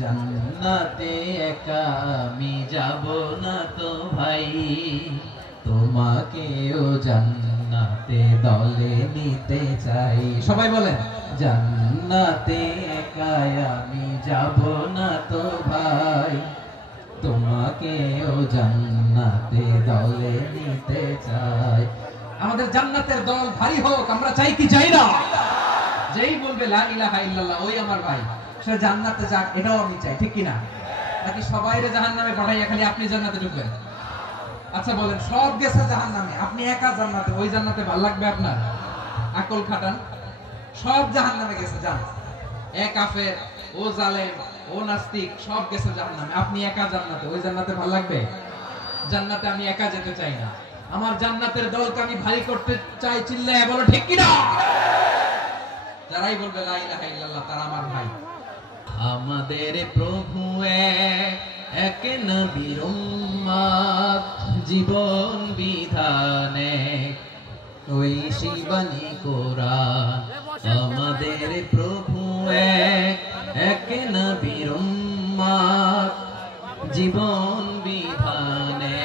জান্নাতে একা আমি যাব না তো ভাই, তোমাকেও জান্নাতে দলে নিতে চাই। সবাই বলেন, জান্নাতে একা আমি যাব না তো ভাই, তোমাকেও জান্নাতে দলে নিতে চাই। আমাদের জান্নাতের দল ভারী হোক, আমরা চাই কি চাই না? যেই বলবে লা ইলাহা ইল্লাল্লাহ ওই আমার ভাই, সে জান্নাতে যাক, এটাও আমি চাই, ঠিক কি না? নাকি সবাইরে জাহান্নামে পাঠাইয়া খালি আপনি জান্নাতে ঢুকবেন? আচ্ছা বলেন, সব গেছে জাহান্নামে, আপনি একা জান্নাতে, ওই জান্নাতে ভালো লাগবে আপনার? আকল খাটান। সব জাহান্নামে গেছে, যান। এ কাফের, ও জালেম, ও নাস্তিক, সব গেছে জাহান্নামে, আপনি একা জান্নাতে, ওই জান্নাতে ভালো লাগবে? জান্নাতে আমি একা যেতে চাই না, আমার জান্নাতের দলকে আমি ভারী করতে চাই। চিল্লায় বলো ঠিক কি না? যারাই বলবে লা ইলাহা ইল্লাল্লাহ তারা আমার ভাই। আমাদের প্রভু এক নবীর উম্মত, জীবন বিধানে ওই শিবানী কোরআন। আমাদের প্রভু এক নবীর উম্মত, জীবন বিধানে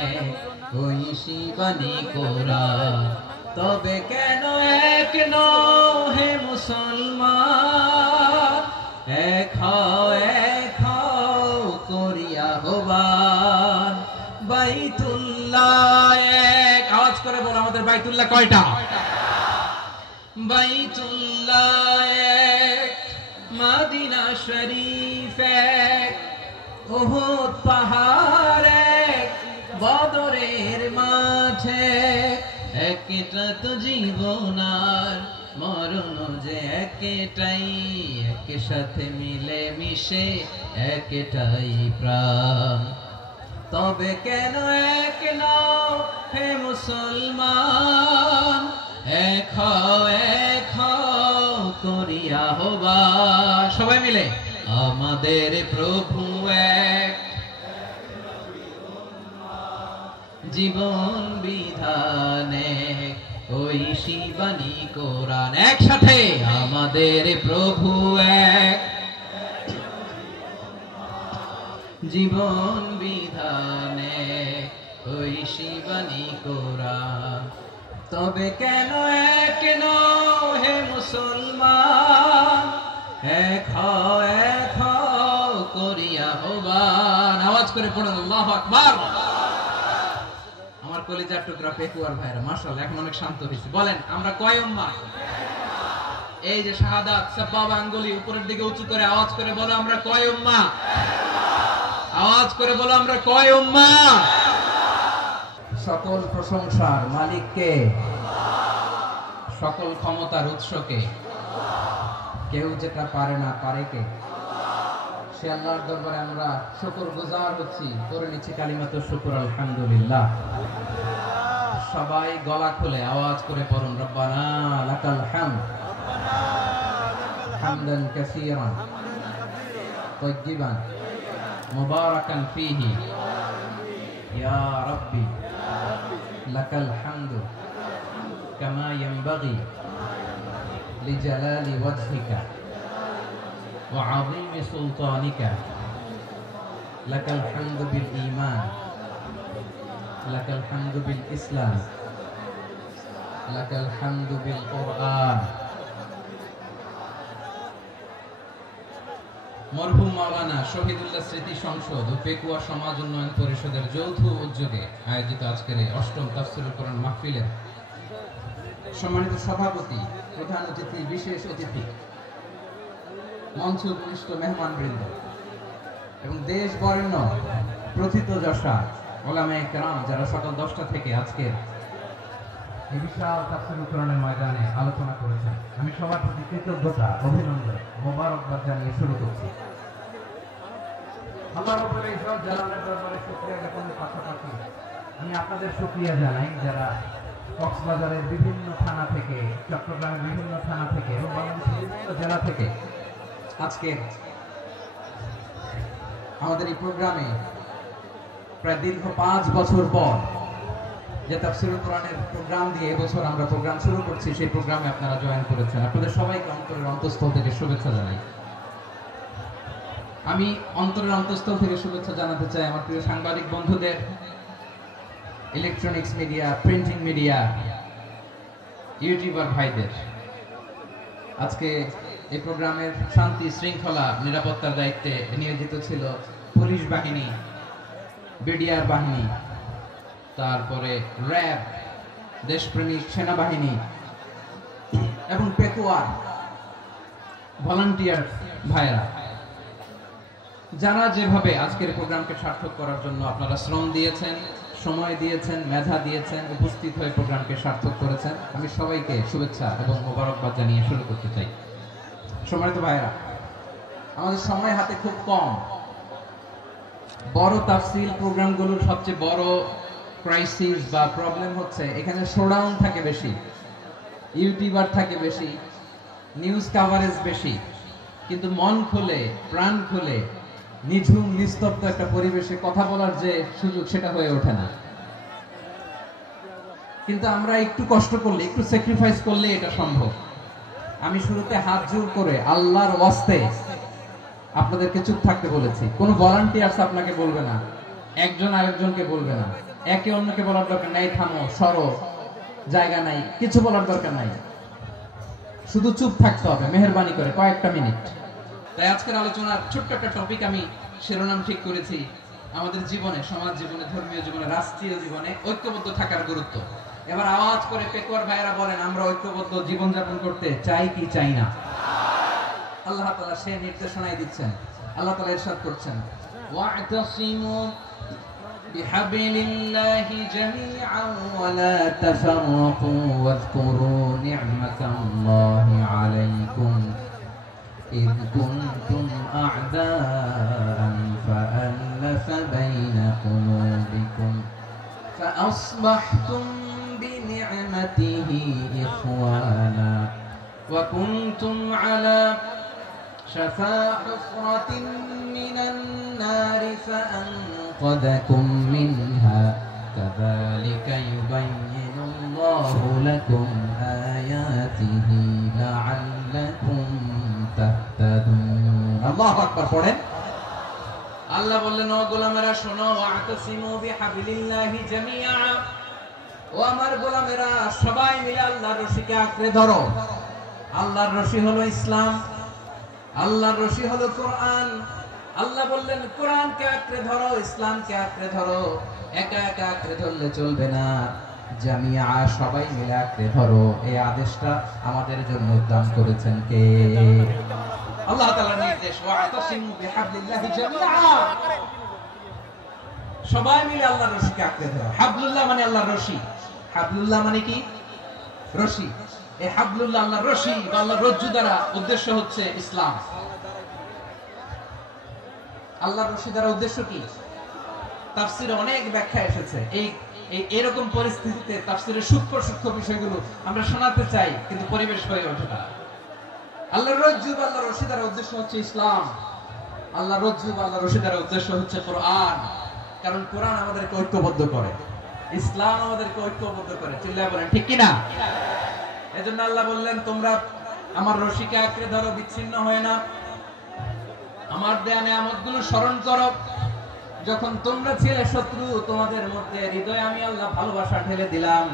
ওই শিবানী কোরআন। তবে কেন এক নও হে মুসলমান, এক হও করিয়া হবান। বাইতুল্লাহ এক, আওয়াজ করে বলো আমাদের বাইতুল্লাহ কয়টা? বাইতুল্লাহ এক, মদিনা শরীফ এক, উহুদ পাহাড় এক, বদরের মাঠে। একটা তো জীবন আর মরণ যে একটাই, একের সাথে মিলে মিশে একটাই প্রাণ। তবে কেন এক নও হে মুসলমান, এক হও করিয়া হবান। সবাই মিলে আমাদের প্রভু এক, জীবন বিধানে ওই শিবানী কোরআন। একসাথে আমাদের প্রভু এক, জীবন বিধানে ওই শিবানী কোরআন। তবে কেন এক নও হে মুসলমান, এক হও করিয়া হবান। আওয়াজ করে পড়ুন আল্লাহু আকবার। আমার কলিজার টুকরা পেকুয়ার ভাইরা মাশাআল্লাহ এখন অনেক শান্ত হয়েছে। বলেন আমরা কয় উম্মাহ? এই যে শাহাদাত সাবাবা আঙ্গুলি উপরের দিকে উঁচু করে আওয়াজ করে বলো আমরা কয় উম্মাহ? আওয়াজ করে বলো আমরা কয় উম্মাহ? সকল প্রশংসার মালিক কে? সকল ক্ষমতার উৎস কে? কেউ যেটা পারে না, পারে কে? সে আল্লাহর দরবারে আমরা শুকরগুজার হচ্ছি, করে নিচ্ছি কালিমাতু শুকর আলহামদুলিল্লাহ। সবাই গলা খুলে আওয়াজ করে পড়ুন রব্বানা লাকাল হামদ, হামদান কাসীরান তাইয়িবান মুবারাকান ফীহি, ইয়া রাব্বি লাকাল হামদু কামা ইয়ানবাগি লিজালালি ওয়াজহিকা ওয়া আযীমি সুলতানিকা। লাকাল হামদু বিল ঈমান, লাকাল হামদু বিল ইসলাম, লাকাল হামদু বিল কুরআন। মরহুম মাওলানা শহীদুল্লাহ স্মৃতি সংসদ ও পেকুয়া সমাজ উন্নয়ন পরিষদের যৌথ উদ্যোগে আয়োজিত আজকের এই অষ্টম তাফসীরুল কোরআন মাহফিলের সম্মানিত সভাপতি, প্রধান অতিথি, বিশেষ অতিথি, মঞ্চ উপবিষ্ট মেহমানবৃন্দ এবং দেশ বরেণ্য প্রথিতযশা ওলামায়ে কেরাম যারা সকাল 10টা থেকে আজকের এই বিশাল তাফসীরুল কোরআনের ময়দানে আলোচনা করেছেন, আমি সবার প্রতি কৃতজ্ঞতা, অভিনন্দন, মোবারকবাদ জানিয়ে শুরু করছি। আল্লাহ রাব্বুল ইজ্জত জালালের দরবারে শুকরিয়া জ্ঞাপনের পাশাপাশি আমি আপনাদের শুকরিয়া জানাই যারা কক্সবাজারের বিভিন্ন থানা থেকে, চট্টগ্রামের বিভিন্ন থানা থেকে এবং বাংলাদেশের বিভিন্ন জেলা থেকে আজকে আমাদের এই প্রোগ্রামে প্রায় দীর্ঘ 5 বছর পর যে তাফসীরুল কোরআনের প্রোগ্রাম দিয়ে এবছর আমরা প্রোগ্রাম শুরু করছি, সেই প্রোগ্রামে আপনারা জয়েন করেছেন। আপনাদের সবাইকে অন্তরের অন্তঃস্থল থেকে শুভেচ্ছা জানাই। আমি অন্তরের অন্তঃস্থল থেকে শুভেচ্ছা জানাতে চাই আমার প্রিয় সাংবাদিক বন্ধুদের, electronics media, printing media, YouTuber ভাইদের। আজকে এই প্রোগ্রামের শান্তি শৃঙ্খলা নিরাপত্তার দায়িত্বে নিয়োজিত ছিল পুলিশ বাহিনী, বিডিআর বাহিনী, তারপরে র্যাব, দেশপ্রেমিক সেনাবাহিনী এবং পেকুয়ার ভলান্টিয়ার ভাইরা, যারা যেভাবে আজকের প্রোগ্রামকে সার্থক করার জন্য আপনারা শ্রম দিয়েছেন, সময় দিয়েছেন, মেধা দিয়েছেন, উপস্থিত হয়ে প্রোগ্রামকে সার্থক করেছেন, আমি সবাইকে শুভেচ্ছা এবং মোবারকবাদ জানিয়ে শুরু করতে চাই। সম্মানিত ভাইরা, আমাদের সময় হাতে খুব কম। বড় তাফসীল প্রোগ্রামগুলোর সবচেয়ে বড় ক্রাইসিস বা প্রবলেম হচ্ছে এখানে শোডাউন থাকে বেশি, ইউটিউবার থাকে বেশি, নিউজ কাভারেজ বেশি, কিন্তু মন খুলে, প্রাণ খুলে, নিঝুম নিস্তব্ধ একটা পরিবেশে কথা বলার যে সুযোগ, সেটা হয়ে ওঠে না। কিন্তু আমরা একটু কষ্ট করলে, একটু স্যাক্রিফাইস করলে এটা সম্ভব। আমি শুরুতে হাত জোর করে আল্লাহর ওয়াস্তে আপনাদেরকে চুপ থাকতে বলেছি। কোনো ভলান্টিয়ার্স আপনাকে বলবে না, একজন আরেকজনকে বলবে না, একে অন্যকে বলার দরকার নাই, থামো, সরো, জায়গা নাই, কিছু বলার দরকার নাই, শুধু চুপ থাকতে হবে মেহেরবানি করে কয়েকটা মিনিট। তাই আজকের আলোচনার ছোট্ট একটা টপিক আমি শিরোনাম ঠিক করেছি, আমাদের জীবনে, সমাজ জীবনে, ধর্মীয় জীবনে, রাষ্ট্রীয় জীবনে ঐক্যবদ্ধ থাকার গুরুত্ব। এবার আওয়াজ করে পেকুয়ার ভাইরা বলেন, আমরা ঐক্যবদ্ধ জীবনযাপন করতে চাই কি চাই না? আল্লাহ তাআলা সেই নির্দেশনাই দিচ্ছেন। আল্লাহ তাআলা ইরশাদ করছেন, ওয়া'তাসিমু বিহাবলিল্লাহি জামিআন ওয়া লা তাফাররাকু ওয়াযকুরু নি'মাতাল্লাহি আলাইকুম إذ كنتم أعداء فألف بين قلوبكم فأصبحتم بنعمته إخوانا وكنتم على شفا حفرة من النار فأنقذكم منها كذلك يبين الله لكم آياته لعلكم তাহতাদুন। আল্লাহু আকবার পড়েন। আল্লাহ বললেন, ও গোলামেরা শোনো, ওয়া'তাসিমু বিহাবলিল্লাহি জামিআ, ও আমার গোলামেরা সবাই মিলে আল্লাহর রশিকে আঁকড়ে ধরো। আল্লাহর রশি হলো ইসলাম, আল্লাহর রশি হলো কোরআন। আল্লাহ বললেন, কোরআনকে আঁকড়ে ধরো, ইসলামকে আঁকড়ে ধরো। একা একা আঁকড়ে ধরলে চলবে না, জামিয়া, সবাই মিলে আঁকড়ে ধরো। এই আদেশটা আমাদের জন্য দান করেছেন কে? আল্লাহ তাআলার নির্দেশ, ওয়া'তাসিমু বিহাবলিল্লাহি জামিআ, সবাই মিলে আল্লাহর রশিকে আঁকড়ে ধরো। হাবলুল্লাহ মানে আল্লাহর রশি। হাবলুল্লাহ মানে কি? রশি। এই হাবলুল্লাহ আল্লাহর রশি বা আল্লাহর রজ্জু দ্বারা উদ্দেশ্য হচ্ছে ইসলাম। আল্লাহর রশি দ্বারা উদ্দেশ্য কি? তাফসীরে অনেক ব্যাখ্যা এসেছে। এরকম পরিস্থিতিতে তাফসীরের সূক্ষ্ম সূক্ষ্ম বিষয়গুলো আমরা শোনাতে চাই, কিন্তু পরিবেশ হয়ে ওঠে না। আল্লাহর রজ্জু বা আল্লাহর রশি দ্বারা উদ্দেশ্য হচ্ছে ইসলাম। আল্লাহর রজ্জু বা আল্লাহর রশি দ্বারা উদ্দেশ্য হচ্ছে কোরআন। কারণ কোরআন আমাদেরকে ঐক্যবদ্ধ করে, ইসলাম আমাদেরকে ঐক্যবদ্ধ করে। চিল্লায় বলেন ঠিক কি না? এজন্য আল্লাহ বললেন, তোমরা আমার রশিকে আঁকড়ে ধরো, বিচ্ছিন্ন হয় না। আমার দেয়া নিয়ামতগুলো স্মরণ করো। যখন তোমরা ছিলে শত্রু, তোমাদের মধ্যে হৃদয়ে আমি আল্লাহ ভালোবাসা ঢেলে দিলাম,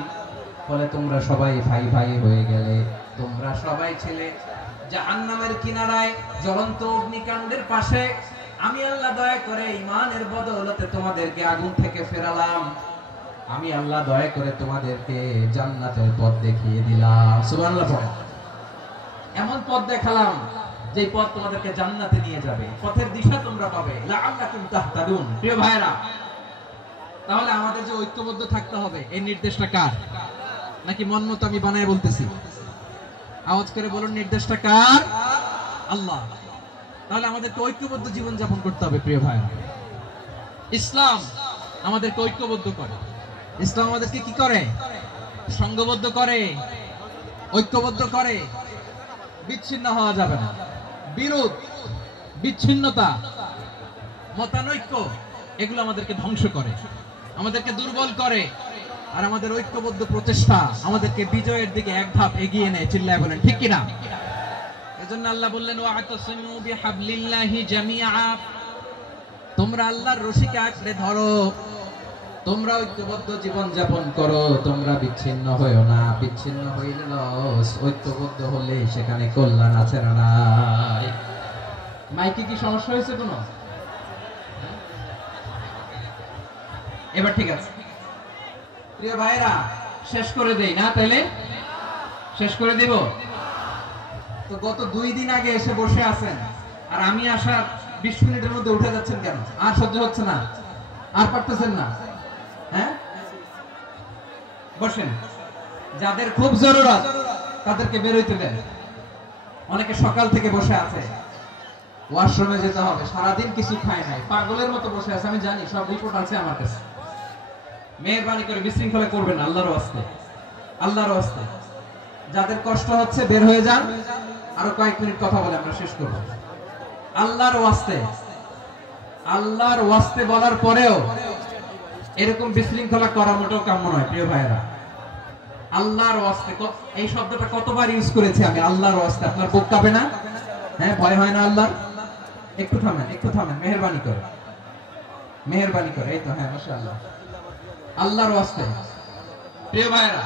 ফলে তোমরা সবাই ভাই ভাই হয়ে গেলে। তোমরা সবাই ছিলে জাহান্নামের কিনারায়, জ্বলন্ত অগ্নিকাণ্ডের পাশে। আমি আল্লাহ দয়া করে ঈমানের বদৌলতে তোমাদেরকে আগুন থেকে ফেরালাম। আমি আল্লাহ দয়া করে তোমাদেরকে জান্নাতের পথ দেখিয়ে দিলাম। সুবহানাল্লাহ পড়েন। এমন পথ দেখালাম যে পথ তোমাদেরকে জান্নাতে নিয়ে যাবে, পথের দিশা তোমরা পাবে। লাআল্লাকুম তাহতাদুন। প্রিয় ভাইরা, তাহলে আমাদের যে ঐক্যবদ্ধ থাকতে হবে, এই নির্দেশটা কার? নাকি মন মতো আমি বানায় বলতেছি? আওয়াজ করে বলুন, নির্দেশটা কার? আল্লাহ। তাহলে আমাদেরকে ঐক্যবদ্ধ জীবন যাপন করতে হবে। প্রিয় ভাইরা, ইসলাম আমাদেরকে ঐক্যবদ্ধ করে। ইসলাম আমাদেরকে কি করে? সংঘবদ্ধ করে, ঐক্যবদ্ধ করে। বিচ্ছিন্ন হওয়া যাবে না। বিরোধ, বিচ্ছিন্নতা, মতানৈক্য, এগুলো আমাদেরকে ধ্বংস করে, আমাদেরকে দুর্বল করে। আর আমাদের ঐক্যবদ্ধ প্রচেষ্টা আমাদেরকে বিজয়ের দিকে এক ধাপ এগিয়ে নেয়। চিল্লায় বলেন ঠিক কিনা? এজন্য আল্লাহ বললেন ওয়া'তাসিমু বিহাবলিল্লাহি জামিআ, তোমরা আল্লাহর রশিকে আঁকড়ে ধরো, তোমরা ঐক্যবদ্ধ জীবন যাপন করো, তোমরা বিচ্ছিন্ন হইও না। বিচ্ছিন্ন হইলে লস, ঐক্যবদ্ধ হলে সেখানে কল্যাণ আছে না নাই? মাইকে কি সমস্যা হয়েছে কোনো? এবার ঠিক আছে প্রিয় ভাইরা, শেষ করে দেই না? তাইলে শেষ করে দেব তো। গত 2 দিন আগে এসে বসে আছেন, আর আমি আসার 20 মিনিটের মধ্যে উঠে যাচ্ছেন কেন? আর সহ্য হচ্ছে না? আর পারতেছেন না? হ্যাঁ, বসেন। যাদের খুব জরুরত তাদেরকে বের হইতে দেন। অনেকে সকাল থেকে বসে আছে, ওয়াশরুমে যেতে হবে, সারাদিন কিছু খায় নাই, পাগলের মতো বসে আছে। আমি জানি, সব রিপোর্ট আছে আমার কাছে। মেহেরবানি করে বিশৃঙ্খলা করবেন, আল্লাহর ওয়াস্তে, আল্লাহর ওয়াস্তে। যাদের কষ্ট হচ্ছে বের হয়ে যান। আরো কয়েক মিনিট কথা বলে আমরা শেষ করব। আল্লাহর ওয়াস্তে, আল্লাহর ওয়াস্তে বলার পরেও এরকম বিশৃঙ্খলা করা মোটেও কাম্য নয় প্রিয় ভাইরা। আল্লাহর ওয়াস্তে, এই শব্দটা কতবার ইউজ করেছি আমি, আল্লাহর ওয়াস্তে। আপনার বুক কাঁপে না? হ্যাঁ, ভয় হয় না আল্লাহর? একটু থামেন, একটু থামেন, মেহেরবানি করে, মেহেরবানি করে। এই তো, হ্যাঁ, মাশাআল্লাহ। আল্লাহর ওয়াস্তে প্রিয় ভাইরা,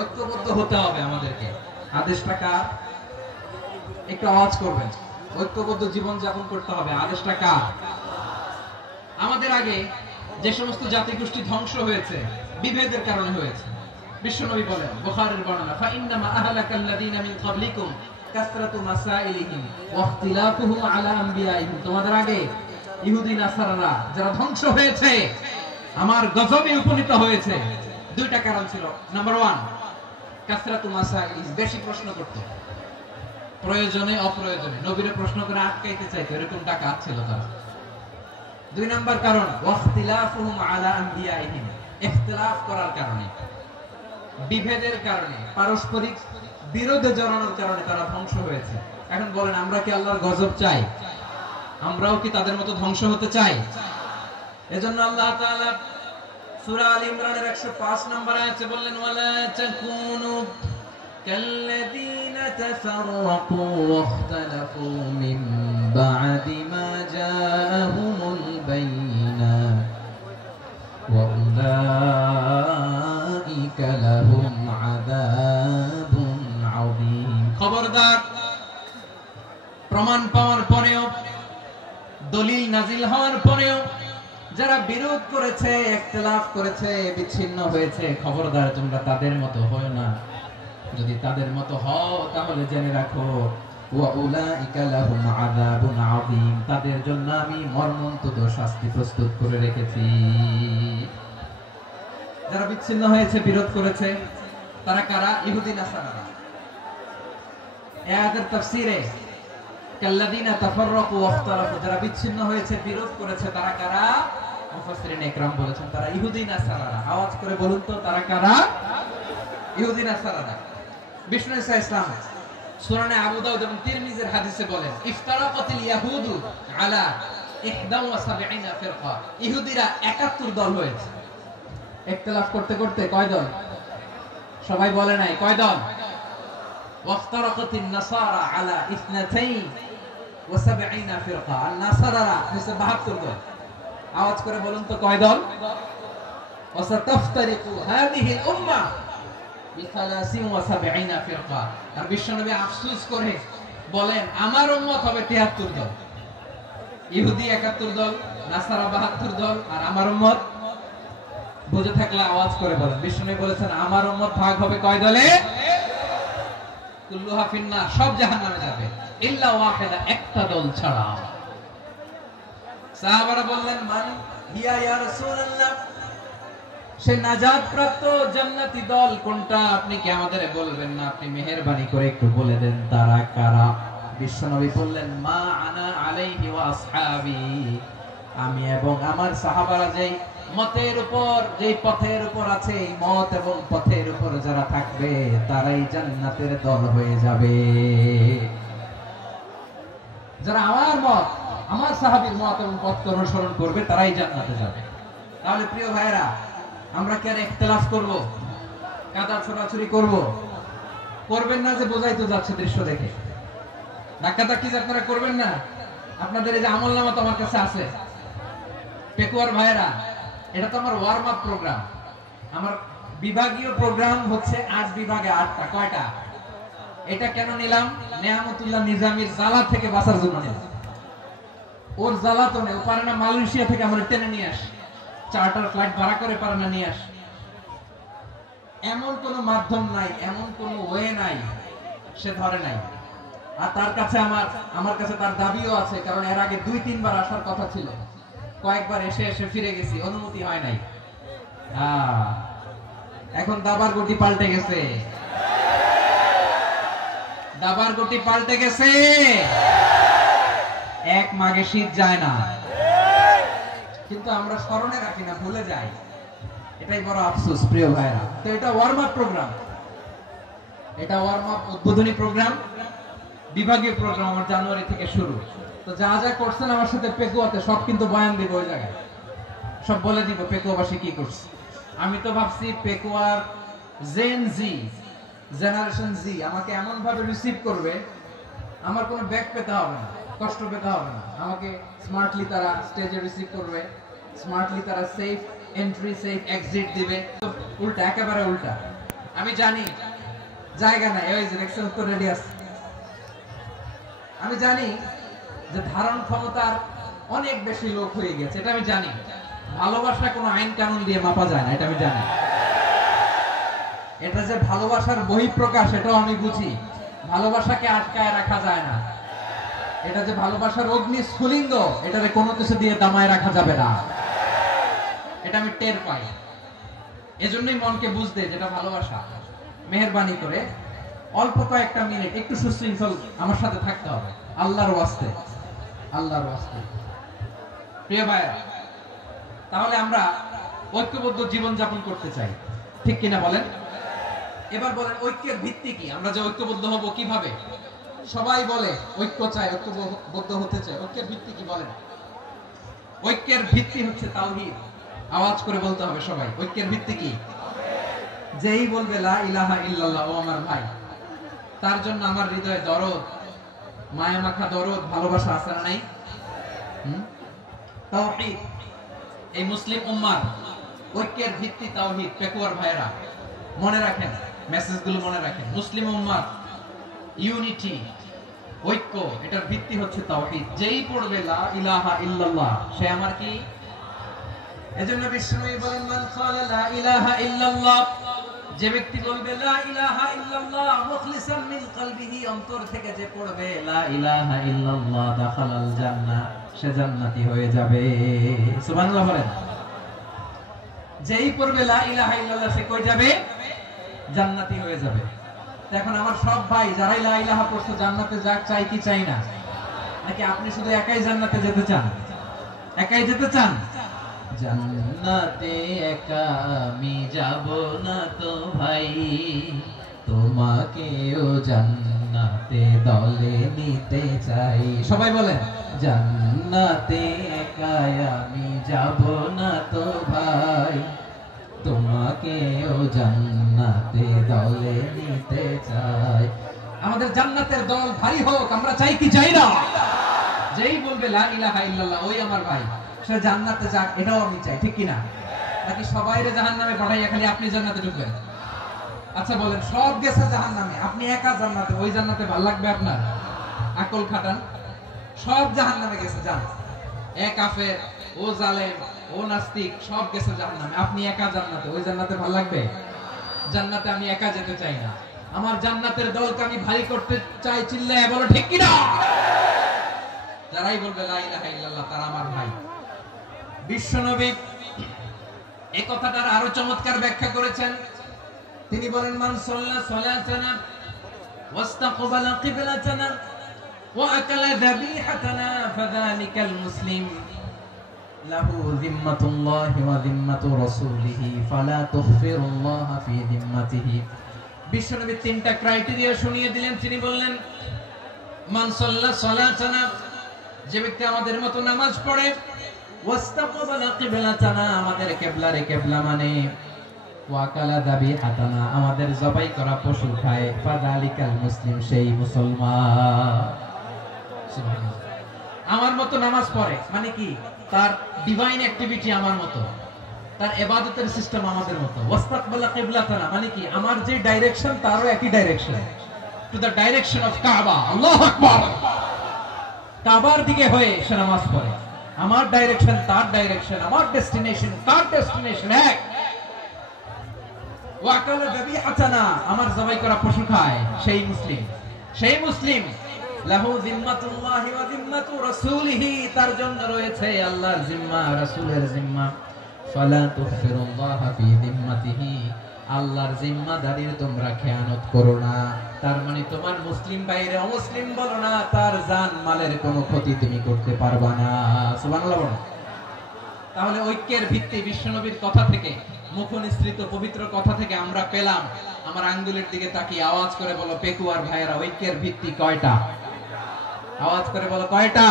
ঐক্যবদ্ধ হতে হবে আমাদেরকে। আদেশটা কার? একটু আওয়াজ করবেন। ঐক্যবদ্ধ জীবন যাপন করতে হবে, আদেশটা কার? আমাদের আগে যে সমস্ত জাতিগোষ্ঠী ধ্বংস হয়েছে বিভেদের কারণে হয়েছে। বিশ্বনবী বলেন, বুখারীর বর্ণনা, ফা ইন্নামা আহলাকাল্লাযীনা মিন ক্বাবলিকুম কাসরাতু মাসাইলিহিম ওয়া ইখতিলাফুহুম আলা আমবিয়াইহিম। তোমাদের আগে ইহুদি নাসারারা যারা ধ্বংস হয়েছে, আমার গজবে উপনীত হয়েছে, 2টা কারণ ছিল। নাম্বার 1, কাসরাতু মাসাইলিহিম, বেশি প্রশ্ন করতে, প্রয়োজনে অপ্রয়োজনে নবীরে প্রশ্ন করে আটকাইতে চাইতো, এরকম টাকা ছিল তারা। 2 নাম্বার কারণ, ওয়াখতিলাফুহুম আলা আমবিয়াইহিম, ইখতিলাফ করার কারণে, বিভেদের কারণে, পারস্পরিক বিরোধে জড়ানোর কারণে তারা ধ্বংস হয়েছে। এখন বলেন, আমরা কি আল্লাহর গজব চাই? আমরাও কি তাদের মতো ধ্বংস হতে চাই? এজন্য আল্লাহ তাআলা সূরা আল ইমরানের 105 নম্বর আয়াতে বললেন, ওয়ালা তাকুনু কাল্লাযীনা তাফাররাকু ওয়াখতালাফু মিন বা'দি মা জাআহুমুল বাইয়িনাত ওয়া উলাইকা লাহুম আযাবুন আযীম। খবরদার, প্রমাণ পাওয়ার পরেও, দলিল নাজিল হওয়ার পরেও যারা বিরোধ করেছে, ইখতিলাফ করেছে, বিচ্ছিন্ন হয়েছে, খবরদার তোমরা তাদের মতো হও না। যদি তাদের মতো হও তাহলে জেনে রাখো, ওয়া উলাইকা লাহুম আযাবুন আযীম, তাদের জন্য আমি মর্মন্তুদ শাস্তি প্রস্তুত করে রেখেছি। যারা বিচ্ছিন্ন হয়েছে, বিরোধ করেছে, তারা কারা? ইহুদি নাসারারা। এই আয়াতের তাফসীরে কাল্লাযীনা তাফাররাকু ওয়াখতালাফু, যারা বিচ্ছিন্ন হয়েছে, বিরোধ করেছে, তারা কারা? মুফাসসিরিন ইকরাম বলেছেন তারা ইহুদি নাসারারা। আওয়াজ করে বলুন তো, তারা কারা? ইহুদি নাসারারা। বিষ্ণু ঈসা ইসলাম সুনানে আবু দাউদ এবং তিরমিজির হাদিসে বলেন, ইফতারাকাতিল ইয়াহুদু আলা 71 ফিরকা, ইহুদিরা 71 দল হয়েছে। ইখতিলাফ করতে করতে কয় দল? সবাই বলে নাই, কয় দল? ওয়াফতারাকাতিন নাসারা আলা 72 ফিরকা, আর নাসারারা হচ্ছে 72 দল। আওয়াজ করে বলুন তো, কয় দল? ওয়াসাতাফতারিকু হাদিহিল উম্মাহ বি73 ফিরকা। আর বিশ্বনবী আফসোস করে বলেন, আমার উম্মত হবে 73 দল। ইহুদি 71 দল, নাসারা 72 দল, আর আমার উম্মত, বুঝে থাকলে আওয়াজ করে বলেন। বিশ্বনবী বলেছেন, আমার উম্মত ভাগ হবে কয় দলে? কুল্লুহা ফিন্নার, সব জাহান্নামে যাবে, ইল্লা ওয়াহিদা, একটা দল ছাড়া। সাহাবারা বললেন, মান হিয়া ইয়া রাসূলুল্লাহ, সে নাজাত প্রাপ্ত জান্নাতি দল কোনটা? আপনি কি আমাদের বলবেন না? আপনি মেহেরবানি করে একটু বলে দেন তারা কারা। বিশ্বনবী বললেন, মা আনা আলাইহি ওয়া আসহাবি, আমি এবং আমার সাহাবারা যেই মতের উপর, যেই পথের উপর আছে, এই মত এবং পথের উপর যারা থাকবে তারাই জান্নাতের দল হয়ে যাবে। যারা আমার মত, আমার সাহাবীর মত এবং পথ অনুসরণ করবে তারাই জান্নাতে যাবে। তাহলে প্রিয় ভাইরা, আমরা কি আর ইখতিলাফ করব? কাদা ছোড়াছুরি করব? করবেন না যে বোঝাই তো যাচ্ছে দৃশ্য দেখে। ধাক্কাধাক্কি যে আপনারা করবেন না, আপনাদের এই যে আমলনামা তো আমার কাছে আছে। পেকুয়ার ভাইরা, এটা তো আমার ওয়ার্ম আপ প্রোগ্রাম। আমার বিভাগীয় প্রোগ্রাম হচ্ছে 8 বিভাগে 8টা। কয়টা? এটা কেন নিলাম? নেয়ামতুল্লাহ নিজামীর জ্বালা থেকে বাঁচার জন্য নিলাম। ওর জ্বালাতনে ও পারে না মালয়েশিয়া থেকে আমরা টেনে নিয়ে আসি, চার্টার ফ্লাইট ভাড়া করে পারে না নিয়ে আসি। এমন কোন মাধ্যম নাই, এমন কোন ওয়ে নাই সে ধরে নাই। আর তার কাছে আমার কাছে তার দাবিও আছে, কারণ এর আগে 2-3 বার আসার কথা ছিল, কয়েকবার এসে ফিরে গেছি, অনুমতি হয় নাই। এখন দাবার গুটি পাল্টে গেছে, দাবার গুটি পাল্টে গেছে। এক মাঘে শীত যায় না, কিন্তু আমরা স্মরণে রাখি না, ভুলে যাই। এটাই বড় আফসোস প্রিয় ভাইরা। তো এটা ওয়ার্ম আপ প্রোগ্রাম, এটা ওয়ার্ম আপ উদ্বোধনী প্রোগ্রাম, বিভাগীয় প্রোগ্রাম আমার জানুয়ারি থেকে শুরু। তো যা যা করছেন আমার সাথে পেকুয়াতে সব কিন্তু বয়ান দিব, ওই জায়গায় সব বলে দিব পেকুয়াবাসী কি করছে। আমি তো ভাবছি পেকুয়ার জেনারেশন জি আমাকে এমন ভাবে রিসিভ করবে, আমার কোনো ব্যাক পেতে হবে না, কষ্ট পেতে হবে না। আমাকে স্মার্টলি তারা স্টেজে রিসিভ করবে, স্মার্টলি তারা সেফ এন্ট্রি সেফ এক্সিট দিবে। উল্টা, একেবারে উল্টা। আমি জানি জায়গা নাই, ওই যে দেখছেন তো রেডি আছে। আমি জানি যে ধারণ ক্ষমতার অনেক বেশি লোক হয়ে গেছে, এটা আমি জানি। ভালোবাসা কোনো আইন কানুন দিয়ে মাপা যায় না, এটা আমি জানি। এটা যে ভালোবাসার বহিঃপ্রকাশ, এটাও আমি বুঝি। ভালোবাসাকে আটকায় রাখা যায় না। এটা যে ভালোবাসার অগ্নি স্ফুলিঙ্গ, এটারে কোনো কিছু দিয়ে দামায় রাখা যাবে না, এটা আমি টের পাই। এজন্যই মনকে বুঝতে যেটা ভালোবাসা। মেহেরবানি করে অল্প কয়েকটা মিনিট একটু সুশৃঙ্খল আমার সাথে থাকতে হবে, আল্লাহর ওয়াস্তে, আল্লাহর ওয়াস্তে। প্রিয় ভাইরা, তাহলে আমরা ঐক্যবদ্ধ জীবন যাপন করতে চাই, ঠিক কিনা বলেন? এবার বলেন ঐক্যের ভিত্তি কি? আমরা যে ঐক্যবদ্ধ হব কিভাবে? সবাই বলে ঐক্য চাই, ঐক্যবদ্ধ হতে চাই। ঐক্যের ভিত্তি কি বলেন? ঐক্যের ভিত্তি হচ্ছে তাওহীদ। আওয়াজ করে বলতে হবে সবাই, ঐক্যের ভিত্তি কি? যেই বলবে লা ইলাহা ইল্লাল্লাহ, ও আমার ভাই, তার জন্য আমার হৃদয়ে দরদ, মায়া মাখা দরদ, ভালোবাসা আছে না নাই? তাওহীদ। এই মুসলিম উম্মার ঐক্যের ভিত্তি তাওহীদ। পেকুয়ার ভাইরা মনে রাখেন, মেসেজগুলো মনে রাখেন। মুসলিম উম্মার ইউনিটি, ঐক্য, এটার ভিত্তি হচ্ছে তাওহীদ। যেই পড়বে লা ইলাহা ইল্লাল্লাহ, সে আমার কি? এজন্য বিষ্ণুই বলেন মান ক্বালা লা ইলাহা ইল্লাল্লাহ, যে ব্যক্তি বলবে লা ইলাহা ইল্লাল্লাহ মুখলিসান মিন কলবিহি, অন্তর থেকে যে পড়বে লা ইলাহা ইল্লাল্লাহ, দাখালাল জান্নাহ, সে জান্নাতি হয়ে যাবে। সুবহানাল্লাহ বলেন। যেই পড়বে লা ইলাহা ইল্লাল্লাহ, সে কই যাবে? জান্নাতি হয়ে যাবে। এখন আমার সব ভাই যারাই লা ইলাহা পড়ছে জান্নাতে যাক, চাই কি চাই না? নাকি আপনি শুধু একাই জান্নাতে যেতে চান? একাই যেতে চান? জান্নাতে একা আমি যাব না তো ভাই, তোমাকেও জান্নাতে দলে নিতে চাই। সবাই বলেন জান্নাতে একা আমি যাব না তো ভাই, তোমাকেও জান্নাতে দলে নিতে চাই। আমাদের জান্নাতের দল ভারী হোক, আমরা চাই কি চাই না? যেই বলবে লা ইলাহা ইল্লাল্লাহ, ওই আমার ভাই, সে জান্নাতে যাক, এটাও আমি চাই, ঠিক কিনা? নাকি সবাইরে জাহান্নামে পাঠাইয়া খালি আপনি জান্নাতে ঢুকবেন? আচ্ছা বলেন, সব গেছে জাহান্নামে, আপনি একা জান্নাতে, ওই জান্নাতে ভালো লাগবে আপনার? আকল খাটান। সব জাহান্নামে গেছে, যান। এ কাফের, ও জালেম, ও নাস্তিক, সব গেছে জাহান্নামে, আপনি একা জান্নাতে, ওই জান্নাতে ভালো লাগবে? জান্নাতে আমি একা যেতে চাই না, আমার জান্নাতের দলকে আমি ভারী করতে চাই। চিল্লায় বলো ঠিক কিনা? যারাই বলবে লা ইলাহা ইল্লাল্লাহ, তারা আমার ভাই। বিশ্বনবী এই কথাটার আরো চমৎকার ব্যাখ্যা করেছেন। তিনি বলেন মান সাল্লা সালাতানা ওয়াস্তাকবালা কিবলাতানা ওয়া আকালা যাবিহাতানা ফাযালিকাল মুসলিম লাহু যিম্মাতুল্লাহি ওয়া যিম্মাতু রাসূলিহি ফালা তুগফিরুল্লাহা ফি যিম্মাতিহি। বিশ্বনবী তিনটা ক্রাইটেরিয়া শুনিয়ে দিলেন। তিনি বললেন মান সাল্লা সালাতানা, যে ব্যক্তি আমাদের মতো নামাজ পড়ে, ওয়াস্তাকবালা কিবলাতানা, আমাদের কিবলারে কিবলা মানে, ওয়াকালা যাবিহাতানা, আমাদের জবাই করা পশু খায়, ফাযালিকাল মুসলিম, সেই মুসলমান। সুবহানাল্লাহ। আমার মতো নামাজ পড়ে মানে কি, তার ডিভাইন অ্যাক্টিভিটি আমার মতো, তার ইবাদতের সিস্টেম আমাদের মতো। ওয়াস্তাকবালা কিবলাতানা মানে কি, আমার যে ডাইরেকশন তারও একই direction, to the direction of কাবা। আল্লাহু আকবার। কাবার দিকে হয়ে সে নামাজ পড়ে। আমার ডাইরেকশন তার ডাইরেকশন, আমার ডেস্টিনেশন তার ডেস্টিনেশন এক। ওয়াকালা যাবিহাতানা, আমার জবাই করা পশু খায় সেই মুসলিম, সেই মুসলিম। লাহু জিম্মাতুল্লাহি ওয়া জিম্মাতু রাসূলিহি, তার জন্য রয়েছে আল্লাহর জিম্মা, রাসূলের জিম্মা। ফালা তুফিরুল্লাহা ফি জিম্মাতিহি, আল্লাহর জিম্মাদারির তোমরা খেয়ানত করো না। তার মানে তোমার মুসলিম বাইরে অমুসলিম বলো না, তার জান মালের কোনো ক্ষতি তুমি করতে পারবা না। সুবহানাল্লাহ বলো। তাহলে ঐক্যের ভিত্তি বিশ্বনবীর কথা থেকে, মুখনিসৃত পবিত্র কথা থেকে আমরা পেলাম। আমার আঙ্গুলের দিকে তাকিয়ে আওয়াজ করে বলো পেকুয়ার ভাইয়েরা, ঐক্যের ভিত্তি কয়টা? আওয়াজ করে বলো কয়টা?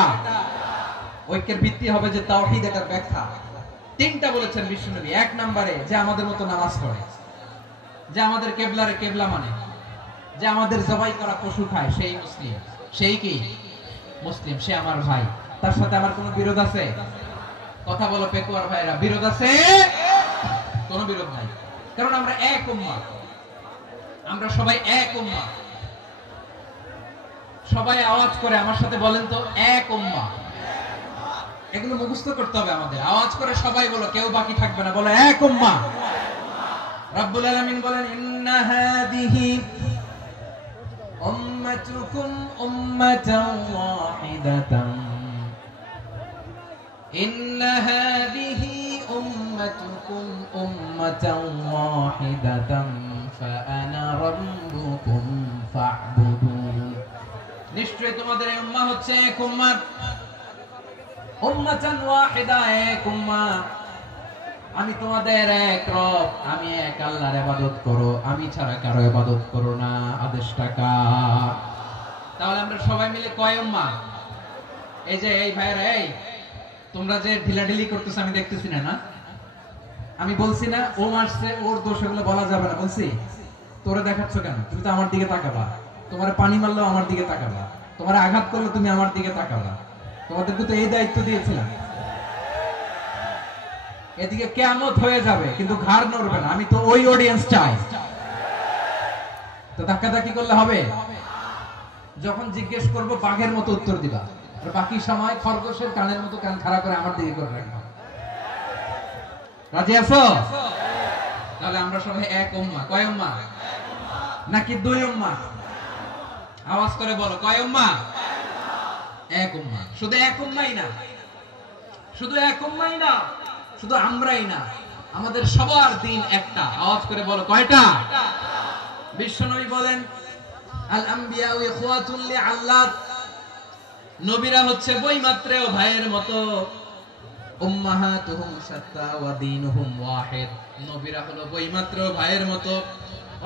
ঐক্যের ভিত্তি হবে যে তাওহীদ, এটার ব্যাখ্যা তিনটা বলেছেন বিশ্বনবী। এক নম্বরে যে আমাদের মতো নামাজ পড়ে, যে আমাদের কেবলারে কেবলা মানে, যে আমাদের জবাই করা পশু খায় সেই মুসলিম। সেই কি মুসলিম, সে আমার ভাই। তার সাথে আমার কোনো বিরোধ আছে? কথা বলো পেকুয়ার ভাইরা, বিরোধ আছে? কোনো বিরোধ নাই, কারণ আমরা এক উম্মাহ, আমরা সবাই এক উম্মাহ। সবাই আওয়াজ করে আমার সাথে বলেন তো, এক উম্মাহ। এগুলো মুখস্থ করতে হবে আমাদের। আওয়াজ করে সবাই বলো, কেউ বাকি থাকবে না, বলো এক উম্মাহ। রব্বুল আলামিন বলেন, ইন্না হাদিহি উম্মাতুকুম উম্মাতান ওয়াহিদাতান, ইন্না হাদিহি উম্মাতুকুম উম্মাতান ওয়াহিদাতান ফাআনা রাব্বুকুম ফা'বুদুন। নিশ্চয়ই তোমাদের এই উম্মাহ হচ্ছে এক উম্মাহ, উম্মাতান ওয়াহিদা, এক উম্মাহ। আমি তোমাদের এক রব, আমি এক আল্লাহর ইবাদত করো, আমি ছাড়া কারো ইবাদত করো না। আদেশটা কার? তাহলে আমরা সবাই মিলে কয় উম্মাহ? এই যে এই ভাইরা, এই তোমরা যে ঢিলাঢিলি করতেছ আমি দেখতেছি না, না আমি বলছি না ও মারছে ওর দোষ, এগুলো বলা যাবে না। বলছি তোরে দেখাচ্ছ কেন? তুমি তো আমার দিকে তাকাবা। তোমার পানি মারলেও আমার দিকে তাকাবা, তোমার আঘাত করলে তুমি আমার দিকে তাকাবা। তোমাদেরকে তো এই দায়িত্ব দিয়েছিলাম। এদিকে কিয়ামত হয়ে যাবে কিন্তু ঘাড় নড়বে না। আমি তো ওই অডিয়েন্স চাই। তো ধাক্কাধাক্কি করলে হবে? যখন জিজ্ঞেস করব বাঘের মতো উত্তর দিবা, আর বাকি সময় খরগোশের কানের মতো কান খাড়া করে আমার দিকে করে রাখবা। রাজি আছো? তাহলে আমরা সবাই এক উম্মাহ। কয় উম্মাহ? নাকি দুই উম্মাহ? আওয়াজ করে বলো, কয় উম্মাহ? এক উম্মাহ। শুধু এক উম্মাহই না, শুধু এক উম্মাহই না, শুধু আমরাই না, আমাদের সবার দিন একটা। আওয়াজ করে বলো কয়টা? বিশ্বনবী বলেন, আল আম্বিয়া ইখওয়াতুন লিআল্লাত, নবীরা হচ্ছে বইমাত্রেও ভাইয়ের মতো। উম্মাহাতুহুম শাত্তা ওয়া দীনুহুম ওয়াহিদ, নবীরা হলো বইমাত্রেও ভাইয়ের মতো।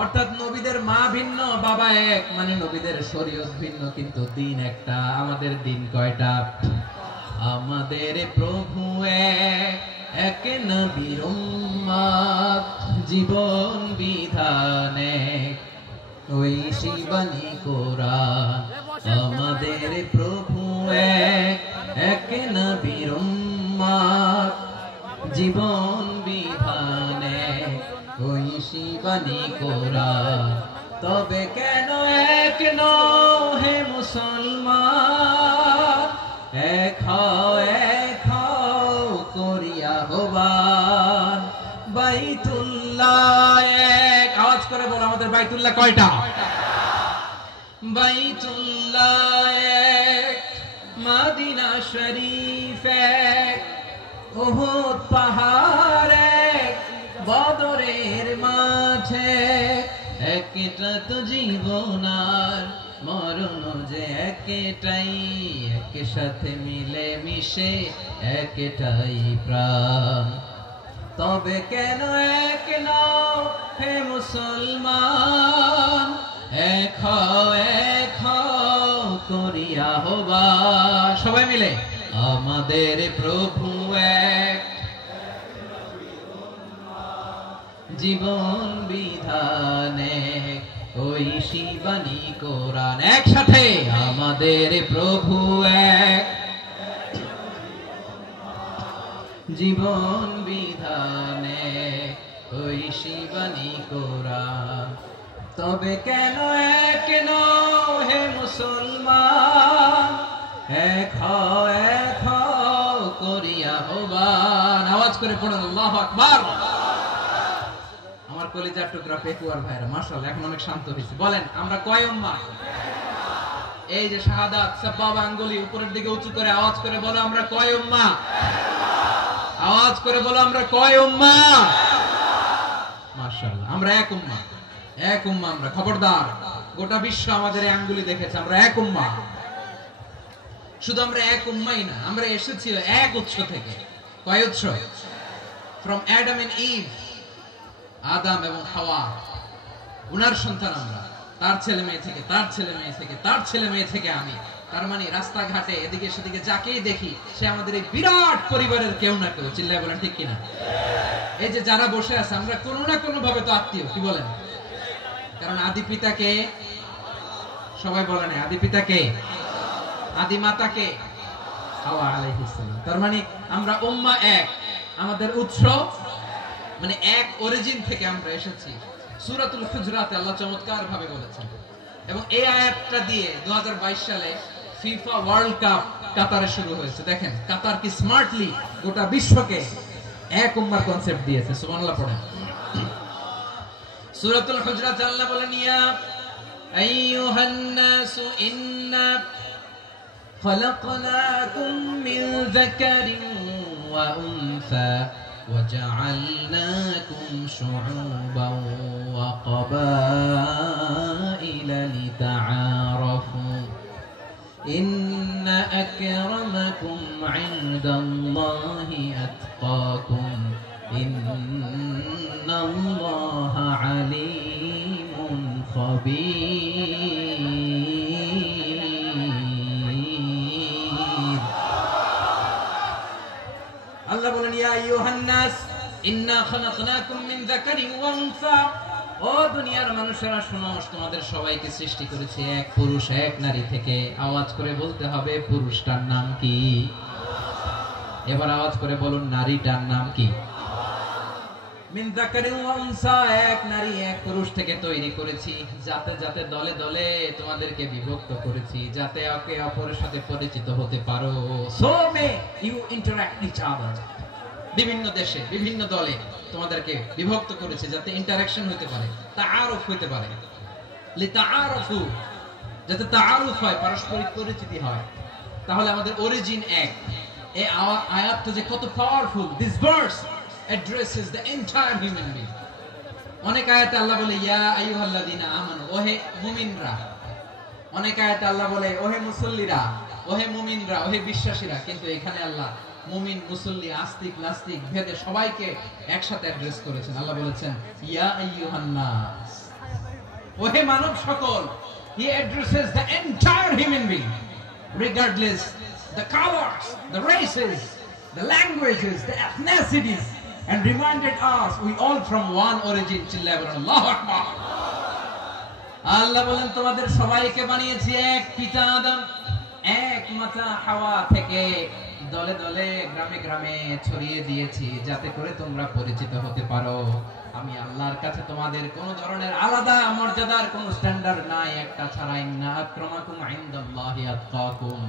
অর্থাৎ নবীদের মা ভিন্ন, বাবা এক, মানে নবীদের শরীয়ত ভিন্ন কিন্তু দিন একটা। আমাদের দিন কয়টা? আমাদের প্রভু এক, এক নবীর উম্মত, জীবন বিধানে ওই শিবানী কোরআন। আমাদের প্রভু এক, এক নবীর উম্মত, জীবন বিধানে ওই শিবানী কোরআন। তবে কেন এক নও হে মুসলমান, এক হও করিয়া আহ্বান। বাইতুল্লাহ এক, আওয়াজ করে বলো আমাদের বাইতুল্লাহ কয়টা? বাইতুল্লাহ এক, মদিনা শরীফ এক, উহুদ পাহাড় এক, বদরের মাঠে একটা তো জীবন আর মরণ যে একটাই, একের সাথে মিলে মিশে একটাই প্রাণ। তবে কেন এক নও হে মুসলমান, এক হও করিয়া আহ্বান। সবাই মিলে আমাদের প্রভু এক, জীবন বিধানে ওই শিবানী কোরআন। একসাথে আমাদের প্রভু এক, জীবন বিধানে ওই শিবানী কোরআন। তবে কেন এক নও হে মুসলমান, এক হও করিয়া আহ্বান। আওয়াজ করে পড়ুন আল্লাহু আকবার। আমার কলিজার টুকরা পেকুয়ার ভাইরা মাশাআল্লাহ এখন অনেক শান্ত হয়েছে। বলেন আমরা কয় উম্মাহ? এই যে শাহাদাত সাবাব আঙ্গুলি উপরের দিকে উঁচু করে আওয়াজ করে বলো আমরা কয় উম্মাহ? আওয়াজ করে বলো আমরা কয় উম্মাহ? মাশাআল্লাহ আমরা এক উম্মাহ, এক উম্মাহ আমরা। খবরদার, গোটা বিশ্ব আমাদের এই আঙ্গুলি দেখেছে, আমরা এক উম্মাহ। শুধু আমরা এক উম্মাই না, আমরা এসেছি এক উৎস থেকে। কয় উৎস? ফ্রম অ্যাডাম এন্ড ইভ, আদম এবং হাওয়া, উনার সন্তান আমরা। তার ছেলে মেয়ে থেকে, তার ছেলে মেয়ে থেকে, তার ছেলে মেয়ে থেকে আমি। তার মানে রাস্তাঘাটে এদিকে সেদিকে যাকেই দেখি সে আমাদের এই বিরাট পরিবারের কেউ না কেউ। চিল্লায় বলেন ঠিক কিনা? এই যে যারা বসে আছে আমরা কোনো না কোনো ভাবে তো আত্মীয়, কি বলেন? কারণ আদি পিতাকে সবাই বলে না, আদি পিতাকে, আদি মাতাকে হাওয়া আলাইহিস সালাম। তার মানে আমরা উম্মাহ এক, আমাদের উৎস মানে এক অরিজিন থেকে আমরা এসেছি। সূরাতুল হুজরাতে আল্লাহ চমৎকার ভাবে বলেছেন। এবং এই আয়াতটা দিয়ে 2022 সালে ফিফা ওয়ার্ল্ড কাপ কাতারে শুরু হয়েছে। দেখেন কাতার কি স্মার্টলি গোটা বিশ্বকে এক উম্মার কনসেপ্ট দিয়েছে। সুবহানাল্লাহ পড়েন। সূরাতুল হুজরাতে আল্লাহ বলেন ইয়া আইয়ুহান নাসু ইন্না খলাকনাকুম মিন যাকারিন ওয়া উনসা وجعلناكم شعوبا وقبائل لتعارفوا إن أكرمكم عند الله أتقاكم إن الله عليم خبير আল্লাহ বলেন ইয়া আইয়ুহান নাস ইন্না খালাকনাকুম মিন যাকারিন ওয়া উনসা। ও দুনিয়ার মানুষেরা শোনো, তোমাদের সবাইকে সৃষ্টি করেছি এক পুরুষ এক নারী থেকে। আওয়াজ করে বলতে হবে পুরুষটার নাম কি? এবার আওয়াজ করে বলুন নারীটার নাম কি? মিন যাকারিন ওয়া উনসা, এক নারী এক পুরুষ থেকে তৈরি করেছি। যাতে যাতে দলে দলে তোমাদেরকে বিভক্ত করেছি, যাতে একে অপরের সাথে পরিচিত হতে পারো। So may you interact each other. বিভিন্ন দেশে বিভিন্ন দলে তোমাদেরকে বিভক্ত করেছি যাতে ইন্টারঅ্যাকশন হতে পারে, তাআরুফ হতে পারে। লিতাআরফু, যাতে তাআরুফ হয়, পারস্পরিক পরিচিতি হয়। তাহলে আমাদের অরিজিন এক। এই আয়াতটা যে কত powerful. This verse addresses the entire human being. অনেক আয়াতে আল্লাহ বলে ইয়া আইয়ুহাল্লাযীনা আমানু, ওহে মুমিনরা। অনেক আয়াতে আল্লাহ বলে ওহে মুসল্লিরা, ওহে মুমিনরা, ওহে বিশ্বাসীরা। কিন্তু এখানে আল্লাহ মুমিন, মুসল্লি, আস্তিক, নাস্তিক ভেদে সবাইকে একসাথে অ্যাড্রেস করেছেন। আল্লাহ বলেছেন ইয়া আইয়ুহান নাস, ওহে মানব সকল। He addresses the entire human being regardless the colors, the races, the languages, the ethnicities, and reminded us we all from one origin. Allahu Akbar. আল্লাহ বলেন তোমাদের সবাইকে বানিয়েছি এক পিতা আদম, এক মাতা হাওয়া থেকে। দলে দলে গ্রামে গ্রামে ছড়িয়ে দিয়েছি যাতে করে তোমরা পরিচিত হতে পারো। আমি আল্লাহর কাছে তোমাদের কোন ধরনের আলাদা মর্যাদার কোন স্ট্যান্ডার্ড নাই, একটা ছাড়া। ইন্না আক্রামাকুম ইনদাল্লাহি আতকাকুম,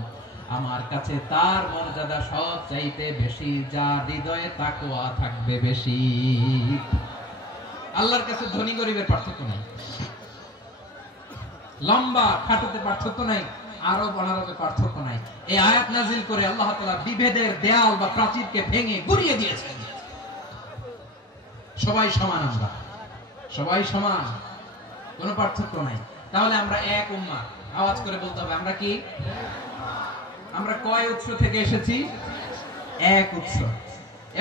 আমার কাছে তার মর্যাদা সব চাইতে বেশি, যার হৃদয়ে তাকওয়া থাকবে বেশি। আল্লাহর কাছে ধনী গরিবের পার্থক্য নাই, লম্বা খাটোতে পার্থক্য নাই, আরব অনারবের পার্থক্য নাই। এই আয়াত নাজিল করে আল্লাহ তাআলা বিভেদের দেয়াল বা প্রাচীরকে ভেঙে গুড়িয়ে দিয়েছেন। সবাই সমান, আমরা সবাই সমান, কোনো পার্থক্য নাই। তাহলে আমরা এক উম্মাহ। আওয়াজ করে বলতে হবে আমরা কি? আমরা কয় উৎস থেকে এসেছি? এক উৎস।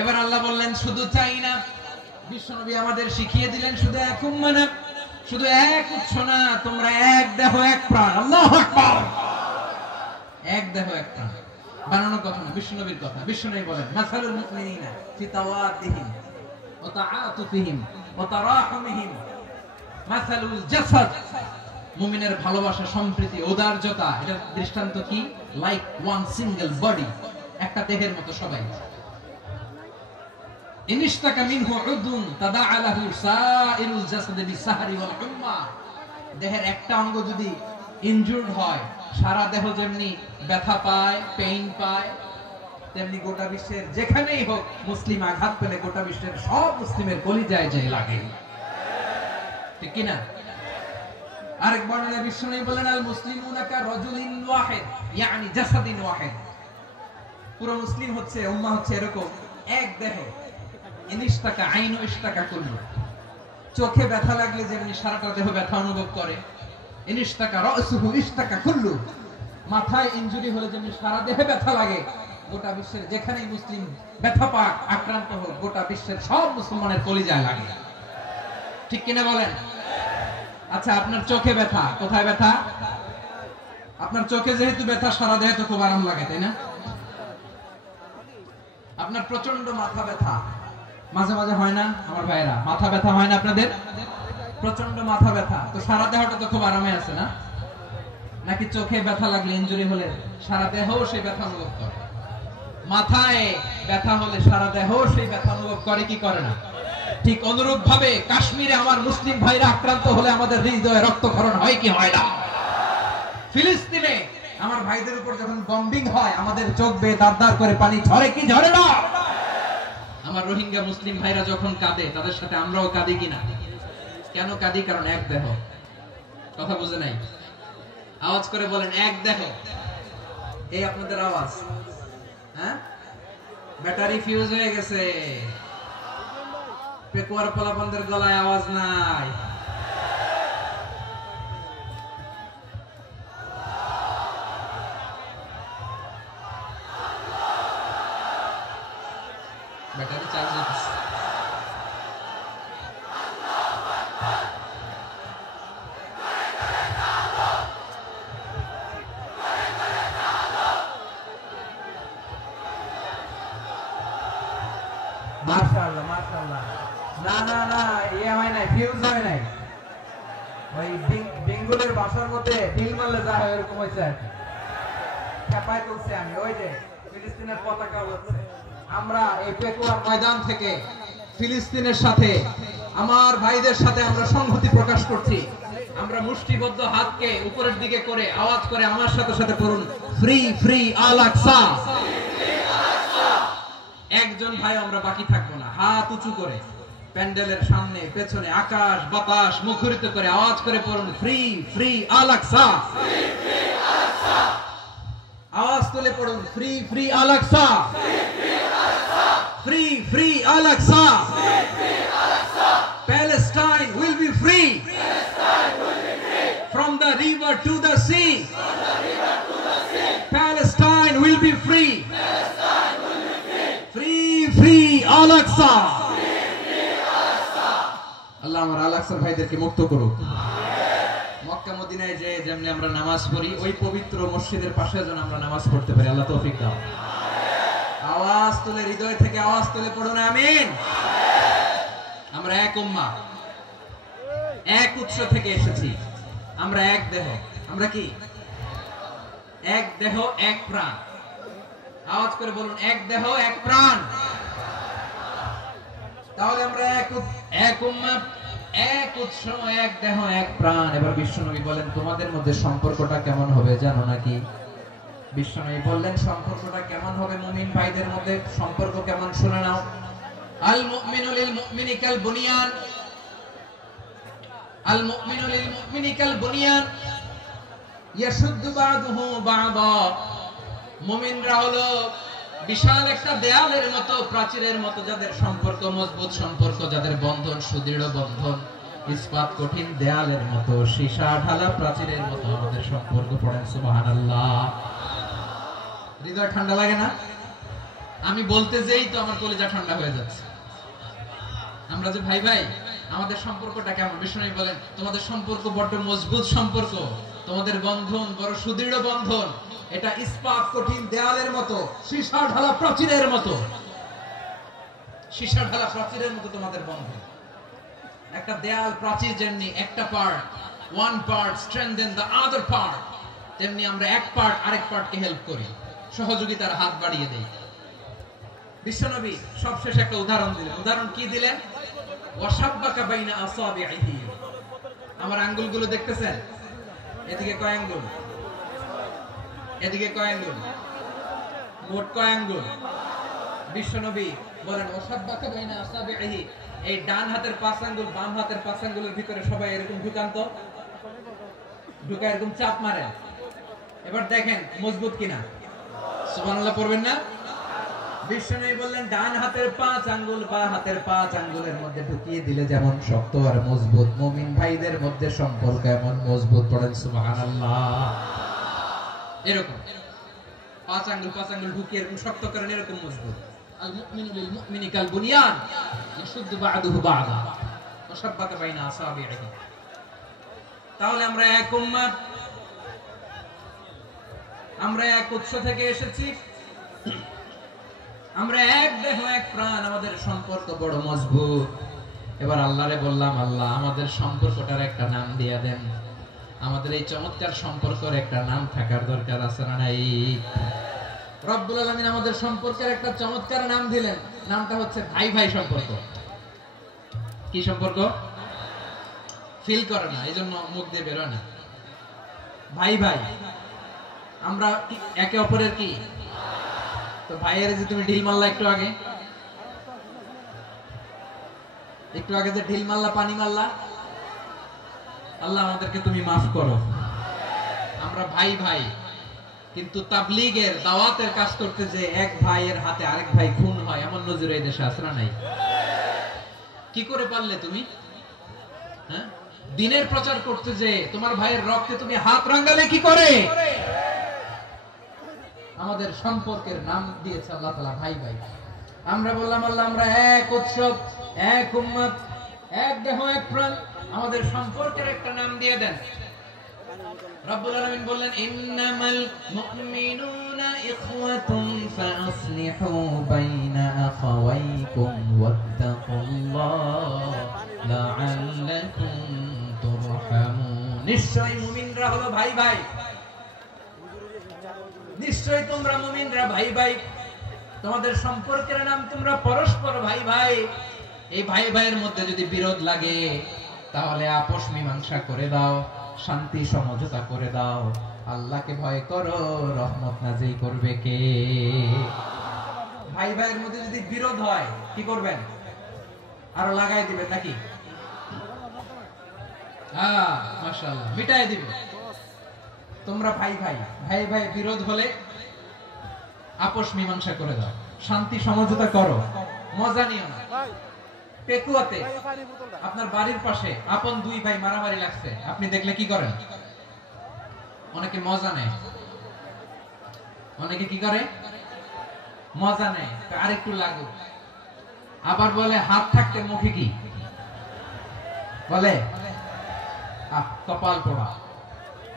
এবার আল্লাহ বললেন শুধু চাই না, বিশ্বনবী আমাদের শিখিয়ে দিলেন শুধু এক উম্মাহ না, শুধু এক উৎস না, তোমরা এক দেহ এক প্রাণ। আল্লাহু আকবার। এক দেহ এক প্রাণ বানানোর কথা না, বিশ্বনবীর কথা। বিশ্বনবী বলেন মাসালুল মুমিনিনা ফি তাওয়াদিহিম ওয়া তাআতুফিহিম ওয়া তারাহুমিহিম মাসালুল জাসাদ, মুমিনের ভালোবাসা, সম্প্রীতি, ঔদার্যতা, এটার দৃষ্টান্ত কি? লাইক ওয়ান সিঙ্গেল বডি, একটা দেহের মতো সবাই। ইনিশতাকা মিনহু উদুন তাদাআ লাহু সাইরুল জাসাদি বিসাহরি ওয়াল হুম্মা। দেহের একটা অঙ্গ যদি ইনজুরড হয়, সারা দেহ যেমনি ব্যথা পায়, পেইন পায়, তেমনি গোটা বিশ্বের যেখানেই হোক মুসলিম আঘাত পেলে গোটা বিশ্বের সব মুসলিমের কলিজায় যায় লাগে, ঠিক কি না? আরেক বর্ণনায় বিশ্বনবী বলেন, আল মুসলিমুনা কা রাজুলিন ওয়াহিদ, ইয়ানি জাসাদিন ওয়াহিদ। পুরো মুসলিম হচ্ছে, উম্মাহ হচ্ছে এরকম এক দেহ। ইনিশতাকা আইনু ইশতাকা কুল্লু। চোখে ব্যথা লাগলে যেমনি সারাটা দেহ ব্যথা অনুভব করে, ইনিশতাকা রাসুহু ইশতাকা কুল্লু। মাথায় ইনজুরি হলে যেমনি সারা দেহে ব্যথা লাগে, গোটা বিশ্বের যেখানেই মুসলিম ব্যথা পাক, আক্রান্ত হোক, গোটা বিশ্বের সব মুসলমানের কলিজায় লাগে, ঠিক কিনা বলেন? আচ্ছা, আপনার চোখে ব্যথা, কোথায় ব্যথা? আপনার চোখে যেহেতু ব্যথা, সারা দেহে তো খুব আরাম লাগে, তাই না? আপনার প্রচন্ড মাথা ব্যথা মাঝে মাঝে হয় না আমার ভাইরা? মাথা ব্যথা হয় না আপনাদের? প্রচন্ড মাথা ব্যথা, তো সারা দেহটা তো খুব আরামে আছে না? নাকি চোখে ব্যথা লাগলে, ইনজুরি হলে সারা দেহ সেই ব্যথা অনুভব করে? মাথায় ব্যথা হলে সারা দেহ সেই ব্যথা অনুভব করে কি করে না? ঠিক অনুরূপ ভাবে কাশ্মীরে আমার মুসলিম ভাইরা আক্রান্ত হলে আমাদের হৃদয়ে রক্তক্ষরণ হয় কি হয় না? ফিলিস্তিনে আমার ভাইদের উপর যখন বম্বিং হয়, আমাদের চোখ বেয়ে দাঁড় করে পানি ঝরে কি ঝরে না? আমার রোহিঙ্গা মুসলিম ভাইরা যখন কাঁদে, তাদের সাথে আমরাও কাঁদি কিনা? কেন কাঁদি? কারণ এক দেহ। কথা বুঝে নাই? আওয়াজ করে বলেন, এক দেহ। এই আপনাদের আওয়াজ, হ্যাঁ? ব্যাটারি ফিউজ হয়ে গেছে, পেকুয়ার পোলাপানদের গলায় আওয়াজ নাই। ব্যাটারি চার্জ হচ্ছে। মাশাআল্লাহ মাশাআল্লাহ। না না না, ইয়ে হয় নাই, ফিউজ হয় নাই। ওই বেঙ্গলের ভাষার মধ্যে ঢিল মারলে যা হয় এরকম হয়েছে আর কি। চাপায় তুলছে আমি, ওই যে ফিলিস্তিনের পতাকা উড়াচ্ছে। আমরা এই পেকুয়ার ময়দান থেকে ফিলিস্তিনের সাথে, আমার ভাইদের সাথে আমরা সংহতি প্রকাশ করছি। আমরা মুষ্টিবদ্ধ হাতকে উপরের দিকে করে আওয়াজ করে আমার সাথে সাথে পড়ুন, ফ্রি ফ্রি আল আকসা। একজন ভাই আমরা বাকি থাকবো না, হাত উঁচু করে প্যান্ডেলের সামনে পেছনে আকাশ বাতাস মুখরিত করে আওয়াজ করে পড়ুন, ফ্রি ফ্রি আল আকসা। আওয়াজ তুলে পড়ুন, free free Al Aqsa, free free Al Aqsa. Palestine will be free from the river to the sea. Palestine will be free. Free free Al Aqsa. আল্লাহ আমার আল আকসার ভাইদেরকে মুক্ত করুক। মক্কা মদিনায় যে যেমনি আমরা নামাজ পড়ি, ওই পবিত্র মসজিদের পাশে যেন আমরা নামাজ পড়তে পারি। আল্লাহ তৌফিক দাও। আওয়াজ তুলে, হৃদয় থেকে আওয়াজ তুলে পড়ুন আমিন। আমরা এক উম্মাহ, এক উৎস থেকে এসেছি, আমরা এক দেহ। আমরা কি? এক দেহ এক প্রাণ। আওয়াজ করে বলুন, এক দেহ এক প্রাণ। তাহলে আমরা এক উম্মাহ, এক উৎস, এক দেহ এক প্রাণ। এবার বিশ্বনবী বলেন, তোমাদের মধ্যে সম্পর্কটা কেমন হবে জানো নাকি? বিশ্বনবী বললেন, সম্পর্কটা কেমন হবে মুমিন ভাইদের মধ্যে? সম্পর্ক কেমন শুনে নাও। আল মুমিনু লিল মুমিনি কাল বুনিয়ান, আল মুমিনু লিল মুমিনি কাল বুনিয়ান ইয়াশুদ্দু বা'দুহু বা'দা। মুমিনরা হলো বিশাল একটা দেয়ালের মতো, প্রাচীরের মতো, যাদের সম্পর্ক মজবুত সম্পর্ক, যাদের বন্ধন সুদৃঢ় বন্ধন, ইস্পাত কঠিন দেয়ালের মতো, সীসা ঢালা প্রাচীরের মতো আমাদের সম্পর্ক। পড়েন সুবহানাল্লাহ। হৃদয় ঠান্ডা লাগে না? আমি বলতে যেই তো আমার কলিজা ঠান্ডা হয়ে যাচ্ছে। আমরা যে ভাই ভাই, আমাদের সম্পর্কটা কেমন? বিষ্ণু বলেন, তোমাদের সম্পর্ক বড় মজবুত সম্পর্ক, তোমাদের বন্ধন বড় সুদৃঢ় বন্ধন। এটা ইস্পাত কঠিন দেয়ালের মতো, সীসা ঢালা প্রাচীরের মতো, সীসা ঢালা প্রাচীরের মতো তোমাদের বন্ধন। একটা দেয়াল প্রাচীর যেমনি একটা part, one part strengthen the other part, তেমনি আমরা এক পার্ট আরেক পার্টকে হেল্প করি, সহযোগিতার হাত বাড়িয়ে দেই। বিশ্বনবী সবশেষে একটা উদাহরণ দিলেন। উদাহরণ কি দিলেন? ওয়াশাব্বাকা বাইনা আসাবিহি। আমার আঙ্গুলগুলো দেখতেছেন? এদিকে কয় আঙ্গুল? এদিকে কয় আঙ্গুল? মোট কয় আঙ্গুল? বিশ্বনবী বলেন ওয়াশাব্বাকা বাইনা আসাবিহি, এই ডান হাতের 5 আঙ্গুল বাম হাতের 5 আঙ্গুলের ভিতরে সবাই এরকম ঢুকান্ত, ঢুকা এরকম চাপ মারেন। এবার দেখেন মজবুত কিনা। সুবহানাল্লাহ পড়বেন না? বিশ্বনবী বললেন ডান হাতের 5 আঙ্গুল বাম হাতের 5 আঙ্গুলের মধ্যে ঢুকিয়ে দিলে যেমন শক্ত আর মজবুত, মুমিন ভাইদের মধ্যে সম্পর্ক এমন মজবুত। পড়েন সুবহানাল্লাহ। এরকম 5 আঙ্গুল ঢুকিয়ে এরকম শক্ত করেন, এরকম মজবুত। আল মুমিনু লিল মুমিনি কাল বুনিয়ান ইয়াশুদ্দু বা'দুহু বা'দা ওয়া শাব্বাকা বাইনা আসাবিহি। তাহলে আমরা এক উম্মাহ, আমরা এক উৎস থেকে এসেছি, আমরা এক দেহ এক প্রাণ, আমাদের সম্পর্ক বড় মজবুত। এবার আল্লাহরে বললাম, আল্লাহ আমাদের সম্পর্কটার একটা নাম দিয়ে দেন। আমাদের এই চমৎকার সম্পর্কের একটা নাম থাকার দরকার আছে না নাই? রব্বুল আলামিন আমাদের সম্পর্কের একটা চমৎকার নাম দিলেন। নামটা হচ্ছে ভাই ভাই সম্পর্ক। কি সম্পর্ক? ফিল করে না, এইজন্য মুখ দিয়ে বের হয় না। ভাই ভাই, আমরা একে অপরের কি? তো ভাইয়ের যে তুমি ঢিল মারলা একটু আগে যে ঢিল মারলা, পানি মারলা, আল্লাহ আমাদেরকে তুমি মাফ করো। আমরা ভাই ভাই, কিন্তু তাবলীগের দাওয়াতের কাজ করতে যে এক ভাইয়ের হাতে আরেক ভাই খুন হয়, এমন নজির এই দেশে আছে না নাই? কি করে পারলে তুমি? হ্যাঁ, দ্বীনের প্রচার করতে যে তোমার ভাইয়ের রক্তে তুমি হাত রাঙালে কি করে? আমাদের সম্পর্কের নাম দিয়েছে আল্লাহ তাআলা ভাই ভাই। আমরা বললাম আল্লাহ আমরা এক উৎসব, এক উম্মত, এক দেহ এক প্রাণ, আমাদের সম্পর্কের একটা নাম দিয়ে দেন। রব্বুল আলামিন বললেন ইন্নামাল মুমিনুনা ইখওয়াতুন ফাআসলিহু বাইনা আখাওয়াইকুম ওয়াত্তাকুল্লাহ লাআল্লাকুম তুরহামুন। নিশ্চয় মুমিনরা হলো ভাই ভাই, নিশ্চয় তোমরা মুমিনরা ভাই ভাই, তোমাদের সম্পর্কের নাম তোমরা পরস্পর ভাই ভাই। এই ভাই ভাইয়ের মধ্যে যদি বিরোধ লাগে তাহলে আপোষ মীমাংসা করে দাও, শান্তি সমঝোতা করে দাও। আল্লাহকে ভয় করো, রহমত নাজিল করবে কে? ভাই ভাইয়ের মধ্যে যদি বিরোধ হয় কি করবেন? আরো লাগাই দিবেন নাকি? হ্যাঁ মাশাআল্লাহ, মিটাই দিবেন। তোমরা ভাই ভাই, ভাই ভাই বিরোধ হলে আপোষ মীমাংসা করে দাও, শান্তি সমঝোতা করো, মজা নিও না। পেকুয়াতে আপনার বাড়ির পাশে আপন দুই ভাই মারামারি লাগছে, আপনি দেখলে কি করেন? অনেকে মজা নেয়। অনেকে কি করে? মজা নেয়, আরেকটু লাগুক। আবার বলে হাত থাকতে মুখে কি বলে? কপাল পোড়া,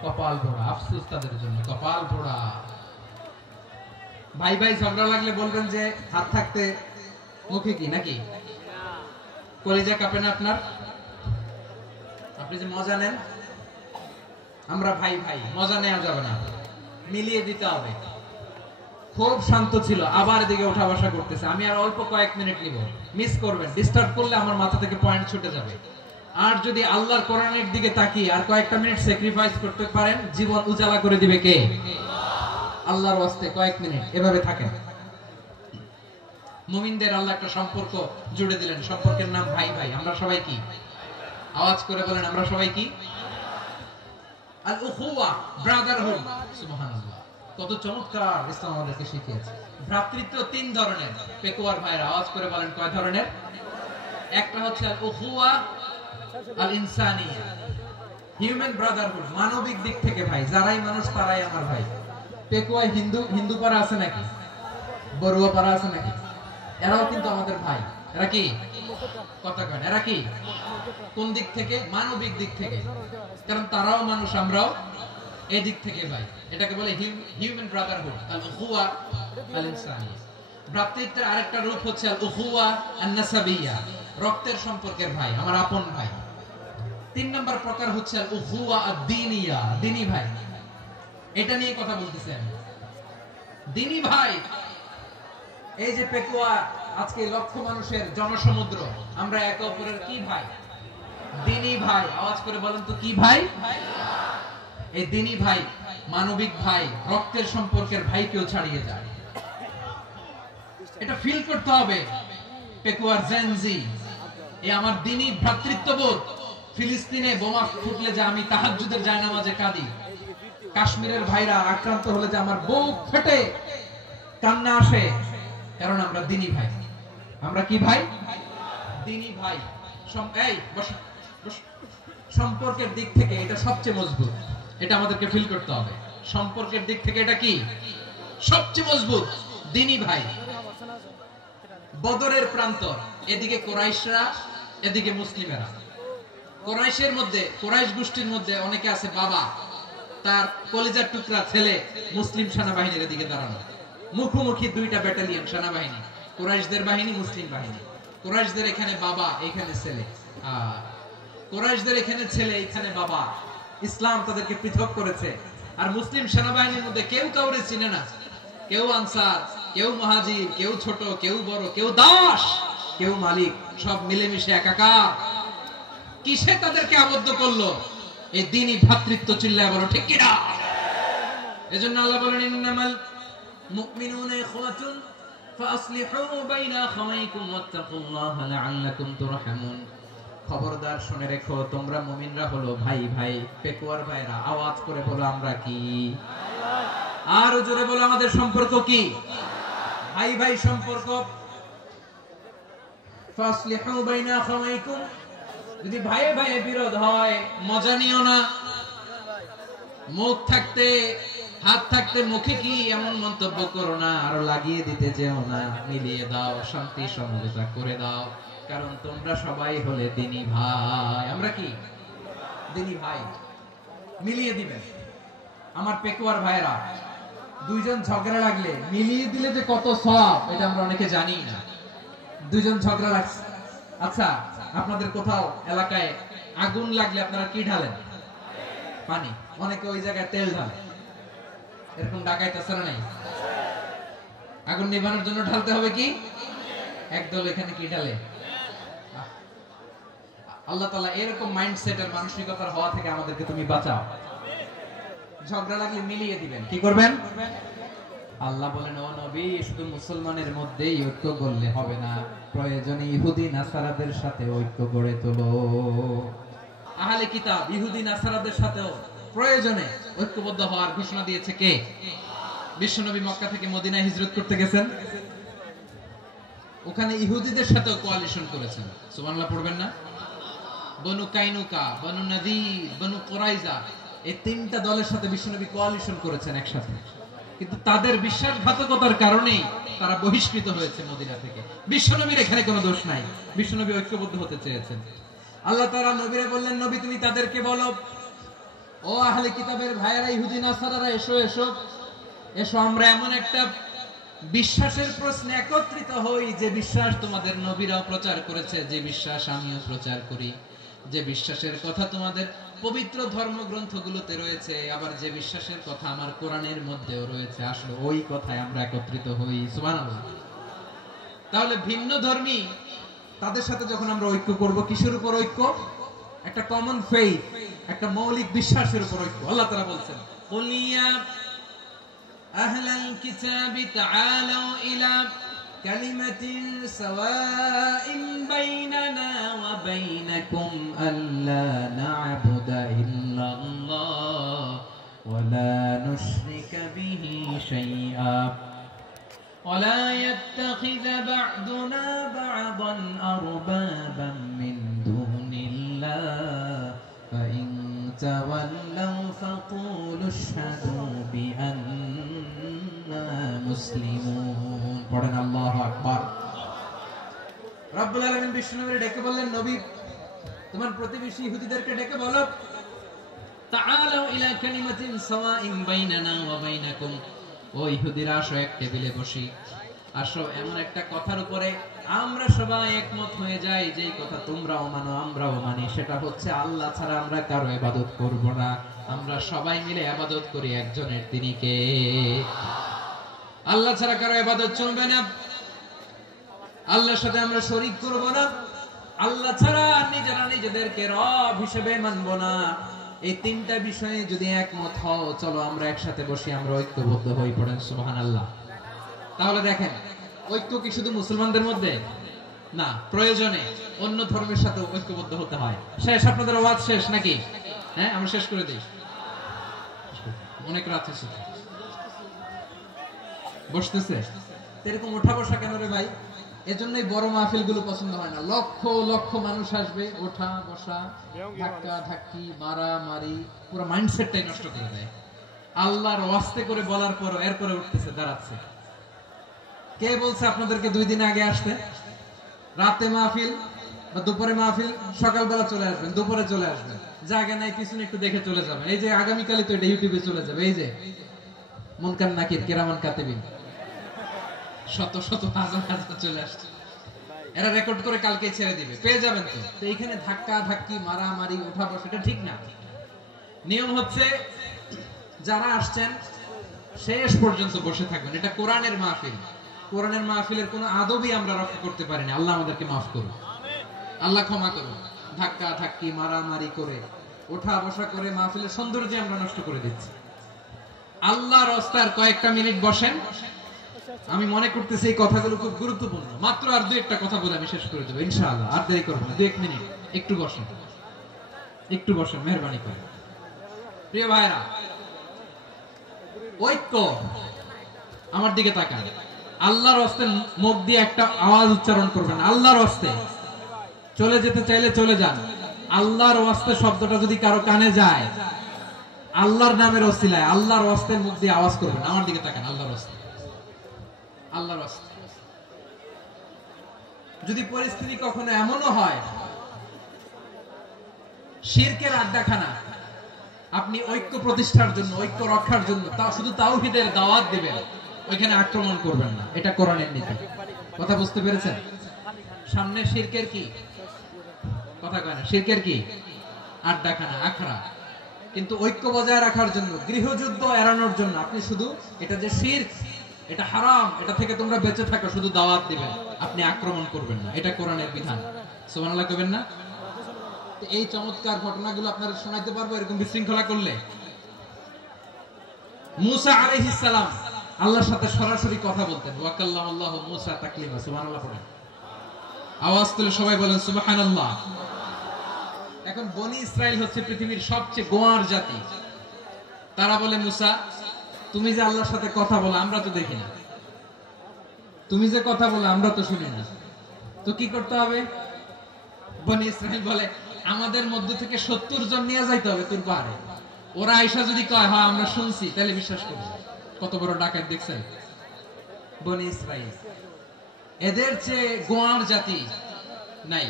কপাল পোড়া। আফসোস তাদের জন্য, কপাল পোড়া। ভাই ভাই ঝগড়া লাগলে বলবেন যে হাত থাকতে মুখে কি, নাকি? কলিজা কাঁপে না আপনার? আপনি যে মজা নেন। আমরা ভাই ভাই, মজা নেওয়া যাবে না, মিলিয়ে দিতে হবে। খুব শান্ত ছিল, আবার এদিকে উঠা বসা করতেছে। আমি আর অল্প কয়েক মিনিট নিব, মিস করবেন। ডিস্টার্ব করলে আমার মাথা থেকে পয়েন্ট ছুটে যাবে। আর যদি আল্লাহর কোরআনের দিকে তাকিয়ে আর কয়েকটা মিনিট স্যাক্রিফাইস করতে পারেন, জীবন উজালা করে দিবে কে? আল্লাহর ওয়াস্তে কয়েক মিনিট এভাবে থাকেন। মুমিনদের আল্লাহ একটা সম্পর্ক জুড়ে দিলেন, সম্পর্কের নাম ভাই ভাই। আমরা সবাই কি? আওয়াজ করে বলেন, আমরা সবাই কি? আল উখুওয়া, ব্রাদারহুড। সুবহানাল্লাহ, কত চমৎকার ইসলাম আমাদেরকে শিখিয়েছে। ভ্রাতৃত্ব 3 ধরনের। পেকুয়ার ভাইরা আওয়াজ করে বলেন কয় ধরনের? একটা হচ্ছে আল উখুওয়া আল ইনসানিয়া, হিউম্যান ব্রাদারহুড, মানবিক দিক থেকে ভাই। যারাই মানুষ তারাই আমার ভাই। পেকুয়ায় হিন্দু পাড়া আছে নাকি? বড়ুয়া পাড়া আছে নাকি? এরাও কিন্তু আমাদের ভাই। এরা কি? কথা কয়, এরা কি? কোন দিক থেকে? মানবিক দিক থেকে। কারণ তারাও মানুষ, আমরাও এই দিক থেকে ভাই। এটাকে বলে হিউম্যান ব্রাদারহুড, আল উখুওয়া আল ইনসানিয়া। ভ্রাতৃত্বের আরেকটা রূপ হচ্ছে আল উখুওয়া আন নাসাবিয়্যা, রক্তের সম্পর্কের ভাই, আমার আপন ভাই। 3 নম্বর প্রকার হচ্ছে আল উখুয়া আদ-দীনিয়া, দ্বীনি ভাই। এটা নিয়ে কথা বলতেছি আমি। দ্বীনি ভাই, এই যে পেকুয়া আজকে লক্ষ মানুষের জনসমুদ্র, আমরা একে অপরের কি ভাই? দ্বীনি ভাই। আওয়াজ করে বলেন তো কি ভাই? এই দ্বীনি ভাই, মানবিক ভাই, রক্তের সম্পর্কের ভাইকেও ছাড়িয়ে যায়। এটা ফিল করতে হবে। পেকুয়ার জেনজি, এই আমার দ্বীনি ভ্রাতৃত্ববোধ। ফিলিস্তিনে বোমা ফুটলে যে আমি তাহাজ্জুদের জায়নামাজে কাঁদি, কাশ্মীরের ভাইরা আক্রান্ত হলে যে আমার বুক ফেটে কান্না আসে, কারণ আমরা দ্বীনি ভাই। আমরা কি ভাই? দ্বীনি ভাই। এই সম্পর্কের দিক থেকে এটা সবচেয়ে মজবুত। এটা আমাদেরকে ফিল করতে হবে। সম্পর্কের দিক থেকে এটা কি সবচেয়ে মজবুত? দ্বীনি ভাই। বদরের প্রান্তর, এদিকে কুরাইশরা, এদিকে মুসলিমেরা। কুরাইশের মধ্যে, কুরাইশ গোষ্ঠীর মধ্যে অনেকে আছে বাবা, তার কলিজার টুকরা ছেলে মুসলিম সেনাবাহিনীর এদিকে দাঁড়ানো। মুখোমুখি দুইটা ব্যাটালিয়ন সেনাবাহিনী, কুরাইশদের বাহিনী, মুসলিম বাহিনী। কুরাইশদের এখানে বাবা, এখানে ছেলে। কুরাইশদের এখানে ছেলে, এখানে বাবা। ইসলাম তাদেরকে পৃথক করেছে। আর মুসলিম সেনাবাহিনীর মধ্যে কেউ কাউরে চিনে না। কেউ আনসার, কেউ মুহাজির, কেউ ছোট, কেউ বড়, কেউ দাস, কেউ মালিক, সব মিলেমিশে একাকার। কিসে তাদেরকে আবদ্ধ করলো? এই দ্বীনি ভ্রাতৃত্ব। চিল্লায় বলো ঠিক কিনা? এজন্য আল্লাহ বলেন ইন্নামাল মুমিনুনা ইখওয়াতুন ফাসলিহু বাইনা আখাওয়াইকুম ওয়াত্তাকুল্লাহা লাআল্লাকুম তুরহামুন। খবরদার শুনে রেখো, তোমরা মুমিনরা হলো ভাই ভাই। পেকুয়ার ভাইরা আওয়াজ করে বলো আমরা কি? আর জোরে বলো আমাদের সম্পর্ক কি? ভাই ভাই সম্পর্ক। ফাসলিহু বাইনা আখাওয়াইকুম। যদি ভাইয়ে ভাইয়ে বিরোধ হয়, মজা নিও না। মুখ থাকতে, হাত থাকতে মুখে কি এমন মন্তব্য করো না, আরো লাগিয়ে দিতে যেও না। মিলিয়ে দাও, শান্তি সমঝোতা করে দাও, কারণ তোমরা সবাই হলে দ্বীনি ভাই। আমরা কি? দ্বীনি ভাই। মিলিয়ে দিবেন। আমার পেকুয়ার ভাইরা, দুইজন ঝগড়া লাগলে মিলিয়ে দিলে যে কত সওয়াব, এটা আমরা অনেকে জানি না। দুইজন ঝগড়া লাগছে, আচ্ছা আপনাদের কোথাও এলাকায় আগুন লাগলে আপনারা কি ঢালেন? পানি। অনেকে ওই জায়গায় তেল ঢালে। এরকম ডাকাইত আছে না নাই? আগুন নিভানোর জন্য ঢালতে হবে কি? একদল এখানে কি ঢালে? আল্লাহ তাআলা এরকম মাইন্ডসেটের, মানসিকতার হওয়া থেকে আমাদেরকে তুমি বাঁচাও। ঝগড়া লাগলে মিলিয়ে দিবেন। কি করবেন? আল্লাহ বলেন, ও নবী, শুধু মুসলমানের মধ্যেই ঐক্য করলে হবে না, প্রয়োজনে ইহুদি নাসারাদের সাথে ঐক্য গড়ে তোলো। আহলে কিতাব ইহুদি নাসারাদের সাথেও প্রয়োজনে ঐক্যবদ্ধ হওয়ার ঘোষণা দিয়েছে কে? বিশ্বনবী মক্কা থেকে মদিনায় হিজরত করতে গেছেন, ওখানে ইহুদিদের সাথেও কোয়ালিশন করেছেন। সুবহানাল্লাহ পড়বেন না? বনু কাইনুকা, বনু নাযীর, বনু কুরাইজা, এই তিনটা দলের সাথে বিশ্বনবী কোয়ালিশন করেছেন একসাথে। কিন্তু তাদের বিশ্বাসঘাতকতার কারণেই তারা বহিষ্কৃত হয়েছে মদিনা থেকে। বিশ্বনবীর এখানে কোনো দোষ নাই। বিশ্বনবী ঐক্যবদ্ধ হতে চেয়েছেন। আল্লাহ তাআলা নবীরে বললেন, নবী তুমি তাদেরকে বলো, ও আহলে কিতাবের ভাইয়েরা, ইহুদি নাসারারা, এসো এসো এসো, আমরা এমন একটা বিশ্বাসের প্রশ্নে একত্রিত হই, যে বিশ্বাস তোমাদের নবীরাও প্রচার করেছে, যে বিশ্বাস আমিও প্রচার করি, যে বিশ্বাসের কথা তোমাদের পবিত্র ধর্মগ্রন্থগুলোতে রয়েছে, আবার যে বিশ্বাসের কথা আমার কোরআনের মধ্যেও রয়েছে। আসলে ওই কথায় আমরা একত্রিত হই। সুবহানাল্লাহ। তাহলে ভিন্ন ধর্মী তাদের সাথে যখন আমরা ঐক্য করব, কিসের উপর ঐক্য? একটা কমন ফেইথ, একটা মৌলিক বিশ্বাসের উপর ঐক্য। আল্লাহ তাআলা বলছেন, কুল ইয়া আহলাল কিতাবি তাআলু ইলা কালিমাতিন সাওয়াইন বাইনানা ওয়া বাইনাকুম আল্লা না'বুদা ইল্লাল্লাহ ওয়া লা নুশরিকা বিহি শাইআ ওয়া লা ইয়াত্তাখিযা বা'দুনা বা'দান আরবাবান মিন দুনিল্লাহ ফা ইন তাওয়াল্লাউ ফাকুলু আশহাদু বিআন্না মুসলিমুন। পড়েন আল্লাহু আকবার। রব্বুল আলামিন বিশ্বনবীকে ডেকে বললেন, নবী তোমার প্রতিবেশী ইহুদিদেরকে ডেকে বলো, তাআলাউ ইলা কালিমাতিন সাওয়াইন বাইনানা ওয়া বাইনাকুম, ও ইহুদিরা আসো এক টেবিলে বসি। আসো এমন একটা কথার উপরে আমরা সবাই একমত হয়ে যাই, যে কথা তোমরাও মানো আমরাও মানি, সেটা হচ্ছে আল্লাহ ছাড়া আমরা কারো ইবাদত করব না। আমরা সবাই মিলে ইবাদত করি একজনের, তিনি কে? আল্লাহ ছাড়া কারো ইবাদত চলবে না, আল্লাহর সাথে আমরা শরীক করব না, আল্লাহ ছাড়া নিজেরা নিজেদেরকে রব হিসেবে মানব না। এই তিনটা বিষয়ে যদি একমত হও, চলো আমরা একসাথে বসি, আমরা ঐক্যবদ্ধ হই, পড়েন সুবহানাল্লাহ। তাহলে দেখেন, ঐক্য কি শুধু মুসলমানদের মধ্যে না, প্রয়োজনে অন্য ধর্মের সাথে ঐক্যবদ্ধ হতে হয়। শেষ, আপনাদের আওয়াজ শেষ নাকি? হ্যাঁ, আমরা শেষ করে দিই, অনেক রাত হয়েছে। বসতেছে এরকম ওঠা বসা কেন রে ভাই? এজন্যই বড় মাহফিল গুলো পছন্দ হয় না। লক্ষ লক্ষ মানুষ আসবে, ওঠা বসা, ধাক্কা ধাক্কি, মারা মারি, পুরো মাইন্ডসেটটাই নষ্ট করে দেয়। আল্লাহর ওয়াস্তে করে বলার পর এরপরে উঠতেছে, দাঁড়াচ্ছে। কে বলছে আপনাদেরকে 2 দিন আগে আসতে? রাতে মাহফিল বা দুপুরে মাহফিল, সকালবেলা চলে আসবেন, দুপুরে চলে আসবেন, জায়গা নাই পিছনে একটু দেখে চলে যাবেন। এই যে আগামীকালই তো এটা ইউটিউবে চলে যাবে, এই যে মুনকার নাকির কিরামান কাতিবিন, শত শত হাজার হাজার চলে আসছে, এরা রেকর্ড করে কালকে ছেড়ে দিবে, পেয়ে যাবেন। তো এইখানে ধাক্কা ধাক্কি, মারামারি, ওঠা বসা, এটা ঠিক না। নিয়ম হচ্ছে যারা আসছেন শেষ পর্যন্ত বসে থাকবেন। এটা কোরআনের মাহফিল, কোরআনের মাহফিলের কোনো আদবই আমরা রক্ষা করতে পারি না। আল্লাহ আমাদেরকে মাফ করুন, আল্লাহ ক্ষমা করুন। ধাক্কা ধাক্কি, মারামারি করে, ওঠা বসা করে মাহফিলের সৌন্দর্য আমরা নষ্ট করে দিচ্ছি। আল্লাহর রাস্তায় কয়েকটা মিনিট বসেন। আমি মনে করতেছি এই কথাগুলো খুব গুরুত্বপূর্ণ। মাত্র আর 2-1টা কথা বলে আমি শেষ করে দেবো ইনশাআল্লাহ, আর দেরি করব না। 2-1 মিনিট একটু বসেন, একটু বসেন মেহেরবানি করে। প্রিয় ভাইরা, ঐক্য, আমার দিকে তাকান। আল্লাহর রাস্তে মুখ দিয়ে একটা আওয়াজ উচ্চারণ করবেন, আল্লাহর রাস্তে। চলে যেতে চাইলে চলে যান। আল্লাহর রাস্তে শব্দটা যদি কারো কানে যায়, আল্লাহর নামের ওসিলায় আল্লাহর রাস্তে মুখ দিয়ে আওয়াজ করবেন। আমার দিকে তাকান, আল্লাহর রাস্তে, আল্লাহর রাস্তে। যদি পরিস্থিতি কখনো এমনও হয় শিরকের আড্ডাখানা, আপনি ঐক্য প্রতিষ্ঠার জন্য, ঐক্য রক্ষার জন্য তা শুধু তাওহীদের দাওয়াত দিবেন, ওইখানে আক্রমণ করবেন না। এটা কোরআনের নীতি। কথা বুঝতে পেরেছেন? সামনে শিরকের কি কথা কয় না, শিরকের কি আড্ডাখানা, আখড়া। কিন্তু ঐক্য বজায় রাখার জন্য, গৃহযুদ্ধ এড়ানোর জন্য আপনি শুধু এটা যে শিরক, এটা হারাম, এটা থেকে তোমরা বেঁচে থাকো, শুধু দাওয়াত দিবেন, আপনি আক্রমণ করবেন না। এটা কোরআনের বিধান। সুবহানাল্লাহ কইবেন না? এই চমৎকার ঘটনাগুলো আপনারা শোনাইতে পারবো এরকম বিশৃঙ্খলা করলে। মুসা আলাইহিস সালাম আল্লাহর সাথে সরাসরি কথা বলতেন। ওয়া কাল্লামাল্লাহু মুসা তাকলিমা। সুবহানাল্লাহ পড়েন, আওয়াজ তুলে সবাই বলেন সুবহানাল্লাহ। এখন বনি ইসরাইল হচ্ছে পৃথিবীর সবচেয়ে গোয়ার জাতি। তারা বলে, মুসা তুমি যে আল্লাহর সাথে কথা বলো আমরা তো দেখি না, তুমি যে কথা বলো আমরা তো শুনি না, তো কি করতে হবে? বনি ইসরাইল বলে, আমাদের মধ্য থেকে 70 জন নিয়ে যাইতে হবে তোর পাহাড়ে। ওরা আয়েশা যদি কয় হ্যাঁ আমরা শুনছি, তাহলে বিশ্বাস করব। কত বড় ডাকাত দেখছেন বনি ইসরাইল। এদের চেয়ে গোয়ার জাতি নাই।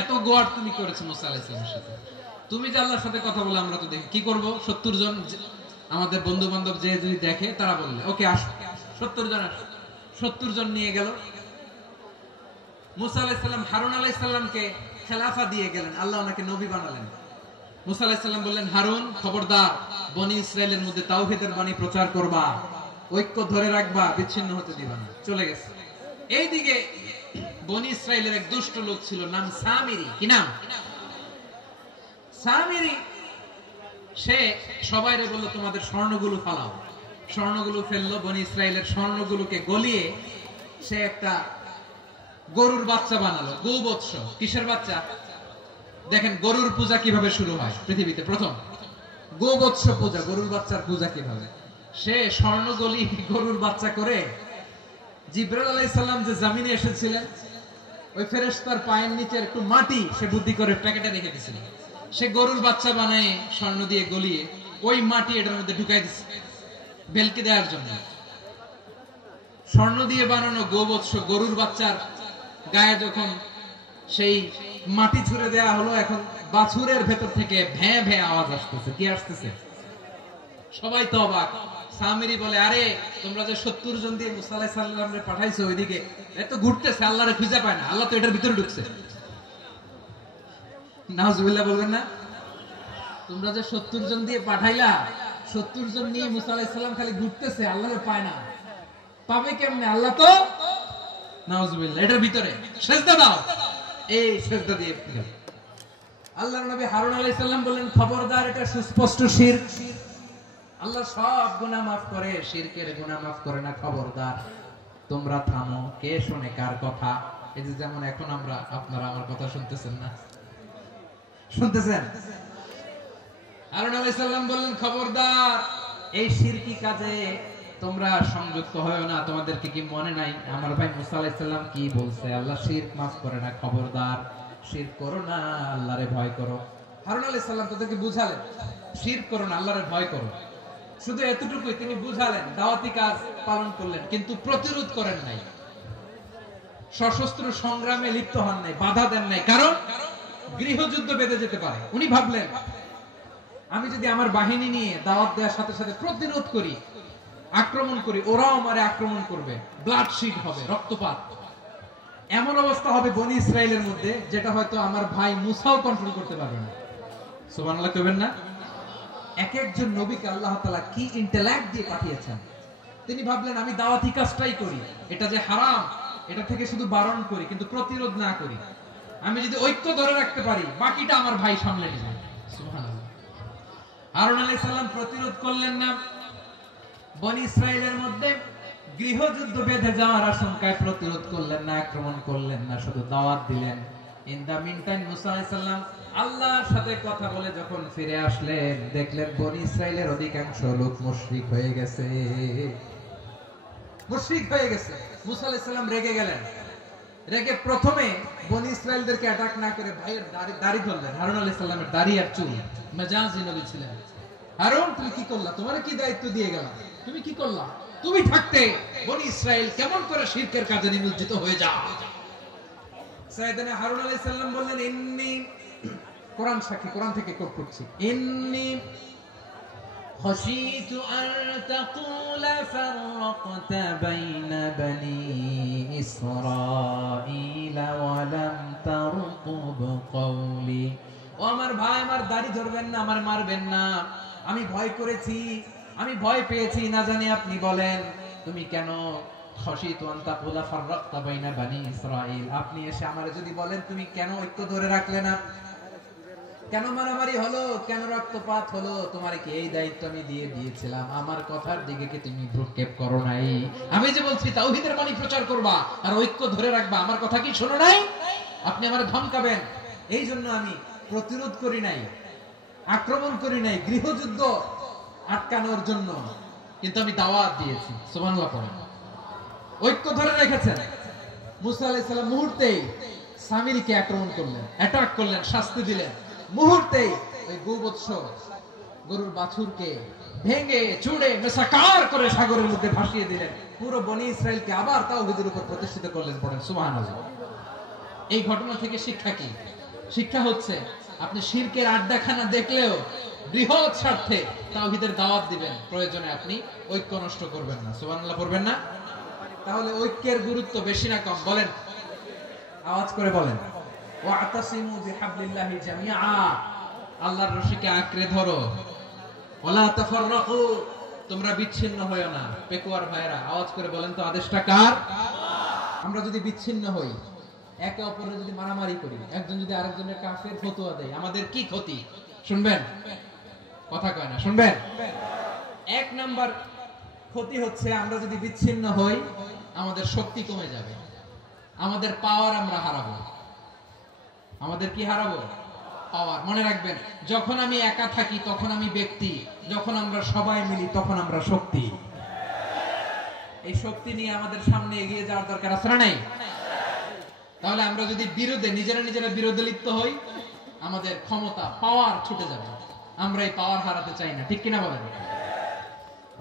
এত গোয়ার তুমি করেছো মুসা আলাইহিস সালামের সাথে। তুমি যে আল্লাহর সাথে কথা বলে আমরা তো দেখি, কি করব? 70 জন আমাদের বন্ধু বান্ধব যে যদি দেখে, তারা বললে ওকে আসো, 70 জন আসো। 70 জন নিয়ে গেল। মুসা আলাইহিস সালাম হারুন আলাইহিস সালামকে খেলাফা দিয়ে গেলেন, আল্লাহ ওনাকে নবী বানালেন। মুসা আলাইহিস সালাম বললেন, হারুন খবরদার, বনি ইসরাইলের মধ্যে তাওহীদের বাণী প্রচার করবা, ঐক্য ধরে রাখবা, বিচ্ছিন্ন হতে দিবা না। চলে গেছে। এইদিকে বনি ইসরাইলের এক দুষ্ট লোক ছিল, নাম সামিরি। কি নাম? সামিরি। সে সবাইরে বলল তোমাদের স্বর্ণগুলো ফালাও। স্বর্ণগুলো ফেললো। বনি ইসরাইলের স্বর্ণগুলোকে গলিয়ে সে একটা গরুর বাচ্চা বানালো। গোবৎস। কিসের বাচ্চা? দেখেন গরুর পূজা কিভাবে শুরু হয় পৃথিবীতে প্রথম। গোবৎস পূজা, গরুর বাচ্চার পূজা কিভাবে। সে স্বর্ণ গলি গরুর বাচ্চা করে, জিবরাইল আলাইহিস সালাম যে জমিনে এসেছিলেন, ওই ফেরেশতার পায়ের নিচে একটু মাটি সে বুদ্ধি করে প্যাকেটে রেখে দিয়েছিল। সে গরুর বাচ্চা বানায় স্বর্ণ দিয়ে গলিয়ে ওই মাটি এটার মধ্যে ঢুকাই দিচ্ছে ভেলকি দেওয়ার জন্য। স্বর্ণ দিয়ে বানানো গোবৎস গরুর বাচ্চার গায়ে যখন সেই মাটি ছুঁড়ে দেয়া হলো, এখন বাছুরের ভেতর থেকে ভ্যাঁ ভ্যাঁ আওয়াজ আসতেছে। কি আসতেছে? সবাই তো অবাক। সামিরি বলে, আরে তোমরা যে 70 জন দিয়ে মুসা আলাইহিস সালামকে পাঠাইছো ওইদিকে, এত ঘুরতেছে, আল্লাহরে খুঁজে পায় না, আল্লাহ তো এটার ভিতরে ঢুকছে। নাউজুবিল্লাহ বলবেন না? তোমরা যে 70 জন দিয়ে পাঠাইলা, 70 জন নিয়ে মুসা আলাইহিস সালাম খালি ঘুরতেছে, আল্লাহরে পায় না। পাবে কেমনে? আল্লাহ তো নাউজুবিল্লাহ এটার ভিতরে। সিজদা দাও, এই সিজদা দিয়ে আল্লাহর নবী হারুন আলাইহিস সালাম বললেন, খবরদার, এটা সুস্পষ্ট শিরক। আল্লাহ সব গুনাহ maaf করে, শিরকের গুনাহ maaf করে না, খবরদার তোমরা থামো। কে শুনে কার কথা? এই যে যেমন এখন আপনারা আমার কথা শুনতেছেন না, শুনতেছেন? হারুন আলাইহিস সালাম বললেন, খবরদার, এই শিরকি কাজে তোমরা সংযুক্ত হয়ো না। তোমাদেরকে কি মনে নাই আমার ভাই মুসা আলাইহিস সালাম কি বলছে? আল্লাহ শিরক maaf করে না, খবরদার শিরক করো না, আল্লাহরে ভয় করো। হারুন আলাইহিস সালাম তাদেরকে বুঝালেন, শিরক করো না, আল্লাহরে ভয় করো। শুধু এতটুকুই তিনি বুঝালেন, দাওয়াতি কাজ পালন করলেন, কিন্তু প্রতিরোধ করেন নাই, সশস্ত্র সংগ্রামে লিপ্ত হন নাই, বাধা দেন নাই। কারণ গৃহযুদ্ধ বেঁধে যেতে পারে। উনি ভাবলেন, আমি যদি আমার বাহিনী নিয়ে দাওয়াত দেওয়ার সাথে সাথে প্রতিরোধ করি, আক্রমণ করি, ওরাও আমারে আক্রমণ করবে, ব্লাডশিট হবে, রক্তপাত, এমন অবস্থা হবে বনি ইসরাইলের মধ্যে যেটা হয়তো আমার ভাই মুসাও কন্ট্রোল করতে পারবে না। সুবহানাল্লাহ কইবেন না? এক একজন নবীকে আল্লাহ তাআলা কি ইন্টেলেক্ট দিয়ে পাঠিয়েছেন। তিনি ভাবলেন, আমি দাওয়াতি কাজটাই করি, এটা যে হারাম এটা থেকে শুধু বারণ করি, কিন্তু প্রতিরোধ না করি। আমি যদি ঐক্য ধরে রাখতে পারি, বাকিটা আমার ভাই সামলে নেবে। সুবহানাল্লাহ। হারুন আলাইহিস সালাম প্রতিরোধ করলেন না। বনি ইসরাইলের মধ্যে গৃহযুদ্ধ বেঁধে যাওয়ার আশঙ্কায় প্রতিরোধ করলেন না, আক্রমণ করলেন না, শুধু দাওয়াত দিলেন। ইন দা মিন টাইম মুসা আলাইহিস সালাম আল্লাহর সাথে কথা বলে যখন ফিরে আসলেন, দেখলেন বনি ইসরাইলের অধিকাংশ লোক মুশরিক হয়ে গেছে, মুশরিক হয়ে গেছে। মুসা আলাইহিস সালাম রেগে গেলেন। রেগে প্রথমে বনি ইসরাইলদেরকে অ্যাটাক না করে ভাইয়ের দাড়ি ধরলেন। হারুন আলাইহিস সালামের দাড়ি আর চুল, মেজাজি নবী ছিলেন। হারুন, তুমি কি করলা? তোমারে কি দায়িত্ব দিয়ে গেলাম, তুমি কি করলা? তুমি থাকতে বনি ইসরাইল কেমন করে শিরকের কাজে নিমজ্জিত হয়ে যায়? সাইয়েদনা হারুন আলাইহিস সালাম বললেন, ইন্নী, কোরআন সাক্ষী, কোরআন থেকে কোট করছি, ইন্নী খাশীতু আন তাকুলা ফাররাকতা বাইনা বনি ইসরাঈল ওয়া লাম তারকুব কওলি। ও আমার ভাই, আমার দাড়ি ধরবেন না, আমার মারবেন না। আমি ভয় করেছি, আমি ভয় পেয়েছি, না জানি আপনি বলেন তুমি কেন খাশীতু আন তাকুলা ফাররাকতা বাইনা বনি ইসরাঈল, আপনি এসে আমারে যদি বলেন তুমি কেন ঐক্য ধরে রাখলে না, কেন মারামারি হলো, কেন রক্তপাত হলো, তোমারে কি এই দায়িত্ব আমি দিয়ে দিয়েছিলাম? আমার কথার দিকে কি তুমি ভ্রুক্ষেপ করো নাই? আমি যে বলছি তাওহীদের বাণী প্রচার করবা আর ঐক্য ধরে রাখবা, আমার কথা কি শোনো নাই? আপনি আমারে ধমকাবেন, এই জন্য আমি প্রতিরোধ করি নাই, আক্রমণ করি নাই, গৃহযুদ্ধ আটকানোর জন্য, কিন্তু আমি দাওয়াত দিয়েছি। সুবহানাল্লাহ পড়েন। ঐক্য ধরে রেখেছেন। মুসা আলাইহিস সালাম মুহূর্তেই সামিরীকে আক্রমণ করলেন, অ্যাটাক করলেন, শাস্তি দিলেন। মুহূর্তেই ওই গোবৎস গরুর বাছুরকে ভেঙে চুড়ে মেসাকার করে সাগরের মধ্যে ভাসিয়ে দিলেন। পুরো বনি ইসরাইলকে আবার তাওহীদের উপর প্রতিষ্ঠিত করলেন। পড়েন সুবহানাল্লাহ। এই ঘটনা থেকে শিক্ষা কি? শিক্ষা হচ্ছে, আপনি শিরকের আড্ডাখানা দেখলেও বৃহৎ স্বার্থে তাওহীদের দাওয়াত দিবেন, প্রয়োজনে আপনি ঐক্য নষ্ট করবেন না। সুবহানাল্লাহ পড়বেন না? তাহলে ঐক্যের গুরুত্ব বেশি না কম? বলেন, আওয়াজ করে বলেন। ওয়াতাসিমু বিহাবলিল্লাহি জামিআ, আল্লাহর রশিকে আঁকড়ে ধরো। ওয়ালা তাফাররাকু, তোমরা বিচ্ছিন্ন হয়ো না। পেকুয়ার ভাইরা আওয়াজ করে বলেন তো, আদেশটা কার? আমরা যদি বিচ্ছিন্ন হই, একে অপরের যদি মারামারি করি, একজন যদি আরেকজনের কাফের ফতোয়া দেয়, আমাদের কি ক্ষতি? শুনবেন? কথা কয় না, শুনবেন? এক নাম্বার ক্ষতি হচ্ছে, আমরা যদি বিচ্ছিন্ন হই, আমাদের শক্তি কমে যাবে, আমাদের পাওয়ার আমরা হারাবো। আমাদের কি হারাবো? পাওয়ার। মনে রাখবেন, যখন আমি একা থাকি তখন আমি ব্যক্তি, যখন আমরা সবাই মিলি তখন আমরা শক্তি। এই শক্তি নিয়ে আমাদের সামনে এগিয়ে যাওয়ার দরকার আছে না নাই? তাহলে আমরা যদি নিজেরা বিরোধে লিপ্ত হই, আমাদের ক্ষমতা, পাওয়ার ছুটে যাবে। আমরা এই পাওয়ার হারাতে চাই না, ঠিক কিনা বলেন?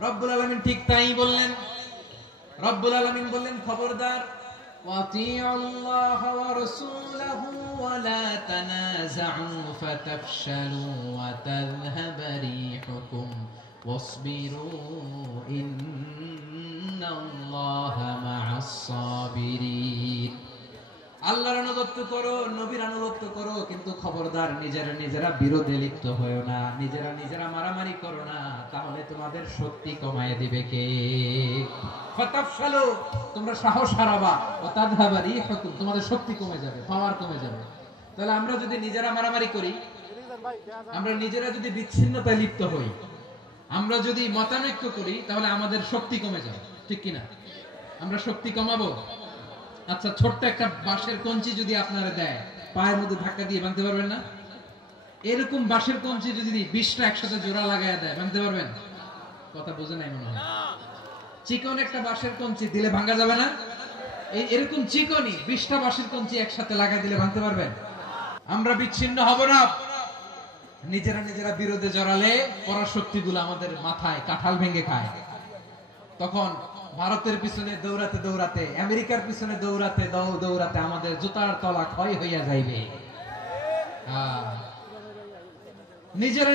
রব্বুল আলামিন ঠিক তাই বললেন। রব্বুল আলামিন বললেন, খবরদার, ওয়াতিউল্লাহ ওয়া রাসূলাহু ওয়া লা তানাযাউ ফাতাফশালু ওয়া তাযহাবা রিহুকুম ওয়াসবিরু ইন্নাল্লাহা মা'আস সাবিরিন। আল্লাহর আনুগত্য করো, নবীর আনুগত্য করো, কিন্তু খবরদার নিজেরা বিরোধে লিপ্ত হয়ো না, নিজেরা মারামারি করো না, তাহলে তোমাদের শক্তি কমায় দিবে কে? ফাতাফশালু, তোমরা সাহস হারাবা, ওয়া তাযহাবা রিহুকুম, তোমাদের শক্তি কমে যাবে, পাওয়ার কমে যাবে। তাহলে আমরা যদি নিজেরা মারামারি করি, আমরা নিজেরা যদি বিচ্ছিন্নতায় লিপ্ত হই, আমরা যদি মতানৈক্য করি, তাহলে আমাদের শক্তি কমে যাবে, ঠিক কিনা? আমরা শক্তি কমাবো। আচ্ছা, ছোট্ট একটা বাঁশের কঞ্চি যদি আপনারা দেয়, পায়ের মধ্যে ধাক্কা দিয়ে ভাঙতে পারবেন না? এরকম বাঁশের কঞ্চি যদি 20টা একসাথে জোড়া লাগায় দেয়, ভাঙতে পারবেন? কথা বোঝে নাই মনে হয়। চিকন একটা বাঁশের কঞ্চি দিলে ভাঙা যাবে না? এরকম চিকনই 20টা বাঁশের কঞ্চি একসাথে লাগাই দিলে ভাঙতে পারবেন? আমরা বিচ্ছিন্ন হব না। নিজেরা বিরোধে জড়ালে পরাশক্তিগুলো আমাদের মাথায় কাঁঠাল ভেঙে খায়। তখন ভারতের পিছনে দৌড়াতে, আমেরিকার পিছনে দৌড়াতে আমাদের জুতার তলা ক্ষয় হইয়া যাইবে।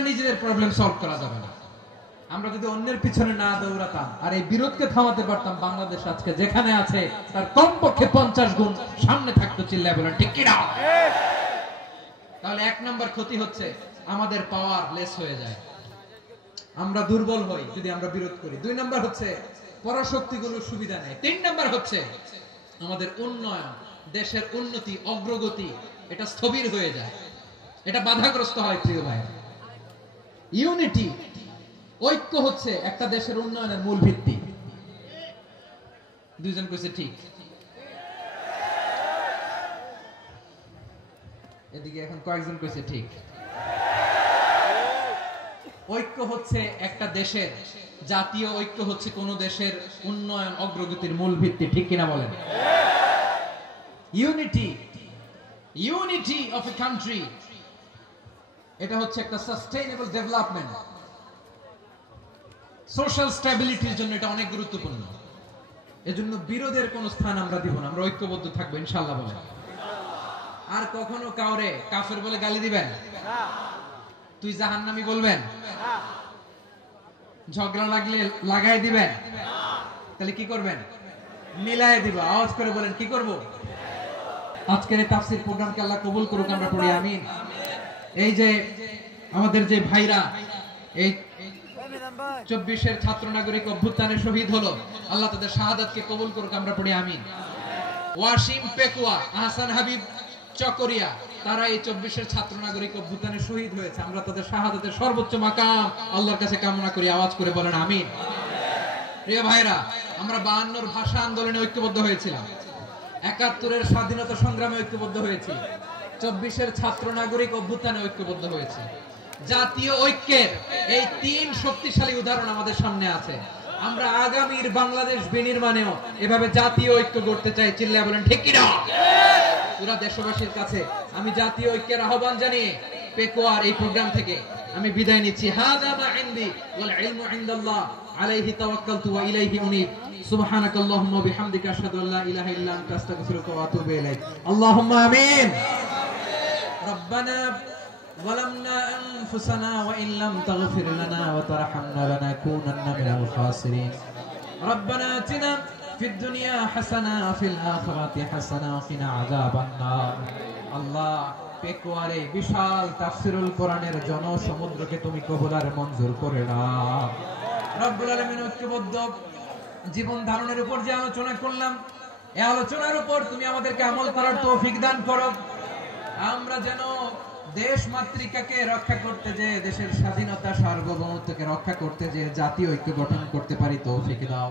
নিজেদের প্রবলেম সলভ করা যাবে না। আমরা যদি অন্যের পিছনে না দৌড়াতাম আর এই বিরোধকে থামাতে পারতাম, বাংলাদেশ আজকে যেখানে আছে তার কমপক্ষে 50 গুণ সামনে থাকতো। চিল্লায় বলেন ঠিক কি না? তাহলে 1 নম্বর ক্ষতি হচ্ছে আমাদের পাওয়ার লেস হয়ে যায়, আমরা দুর্বল হই যদি আমরা বিরোধ করি। 2 নম্বর হচ্ছে পরাশক্তিগুলো সুবিধা নেয়। 3 নম্বর হচ্ছে আমাদের উন্নয়ন, দেশের উন্নতি, অগ্রগতি, এটা স্থবির হয়ে যায়, এটা বাধাগ্রস্ত হয়। প্রিয় ভাই, ইউনিটি, ঐক্য হচ্ছে একটা দেশের উন্নয়নের মূল ভিত্তি। দুইজন কইছে ঠিক, এদিকে এখন কয়েকজন কইছে ঠিক। ঐক্য হচ্ছে একটা দেশের, জাতীয় ঐক্য হচ্ছে কোন দেশের উন্নয়ন অগ্রগতির মূল ভিত্তি, ঠিক কিনা বলেন? ইউনিটি অফ এ কান্ট্রি, এটা হচ্ছে একটা সাস্টেইনেবল ডেভেলপমেন্ট, সোশ্যাল স্ট্যাবিলিটির জন্য এটা অনেক গুরুত্বপূর্ণ। এজন্য বিরোধের কোন স্থান আমরা দিব না, আমরা ঐক্যবদ্ধ থাকবো ইনশাআল্লাহ বলেন। আর কখনো কাউরে কাফের বলে গালি দিবেন? তুই জাহান্নামী বলবেন? ঝগড়া লাগলে লাগাই দিবেন? তাহলে কি করবেন? মিলাই দিব। আওয়াজ করে বলেন কি করব? আজকের এই তাফসীর প্রোগ্রামকে আল্লাহ কবুল করুক, আমরা পড়ি আমিন। এই যে আমাদের যে ভাইরা এই 24-এর ছাত্র নাগরিক অভ্যুত্থানে শহীদ হলো, আল্লাহ তাদের শাহাদাতকে কবুল করুক, আমরা পড়ি আমিন। ওয়াসিম পেকুয়া, আহসান হাবিব চকরিয়া, তারা এই 24-এর ছাত্র নাগরিক অভ্যুত্থানে শহীদ হয়েছে, আমরা তাদের শাহাদাতের সর্বোচ্চ মাকাম আল্লাহর কাছে কামনা করি। আওয়াজ করে বলেন আমিন। প্রিয় ভাইরা, আমরা 52-এর ভাষা আন্দোলনে ঐক্যবদ্ধ হয়েছিলাম, 71-এর স্বাধীনতা সংগ্রামে ঐক্যবদ্ধ হয়েছি, 24-এর ছাত্র নাগরিক অভ্যুত্থানে ঐক্যবদ্ধ হয়েছে। জাতীয় ঐক্যের এই 3 শক্তিশালী উদাহরণ আমাদের সামনে আছে। আমরা আগামীর বাংলাদেশ বিনির্মাণেও এভাবে জাতীয় ঐক্য করতে চাই। চিল্লায় বলেন ঠিক কি না? পুরা দেশবাসীর কাছে আমি জাতীয় ঐক্যের আহ্বান জানিয়ে পেকুয়ার এই প্রোগ্রাম থেকে আমি বিদায় নিচ্ছি। হাযা মা ইনদি ওয়াল ইলমু ইনদাল্লাহ আলাইহি তাওয়াক্কালতু ওয়া ইলাইহি উনীব। সুবহানাকাল্লাহুম্মা ওয়া বিহামদিকা আশহাদু আল্লা ইলাহা ইল্লা আনতা আস্তাগফিরুকা ওয়া আতুবু ইলাইক। আল্লাহুম্মা আমিন। রব্বানা ظلمنا أنفسنا وإن لم تغفر لنا وترحمنا لنكونن من الخاسرين. ربنا آتنا في الدنيا حسنة وفي الآخرة حسنة وقنا عذاب النار. الله পেকুয়ারে বিশাল তাফসীরুল কোরআনের জনসমুদ্রকে তুমি কবুল আর মঞ্জুর করে নাও। রব্বুল আলামিন, ঐক্যবদ্ধ জীবন ধারণের উপর যে আলোচনা করলাম, এই আলোচনার উপর তুমি আমাদেরকে আমল করার তৌফিক দান করো। আমরা যেন দেশ মাতৃকাকে রক্ষা করতে, যে দেশের স্বাধীনতা সার্বভৌমত্বকে রক্ষা করতে, যে জাতীয় ঐক্য গঠন করতে পারি, তৌফিক দাও।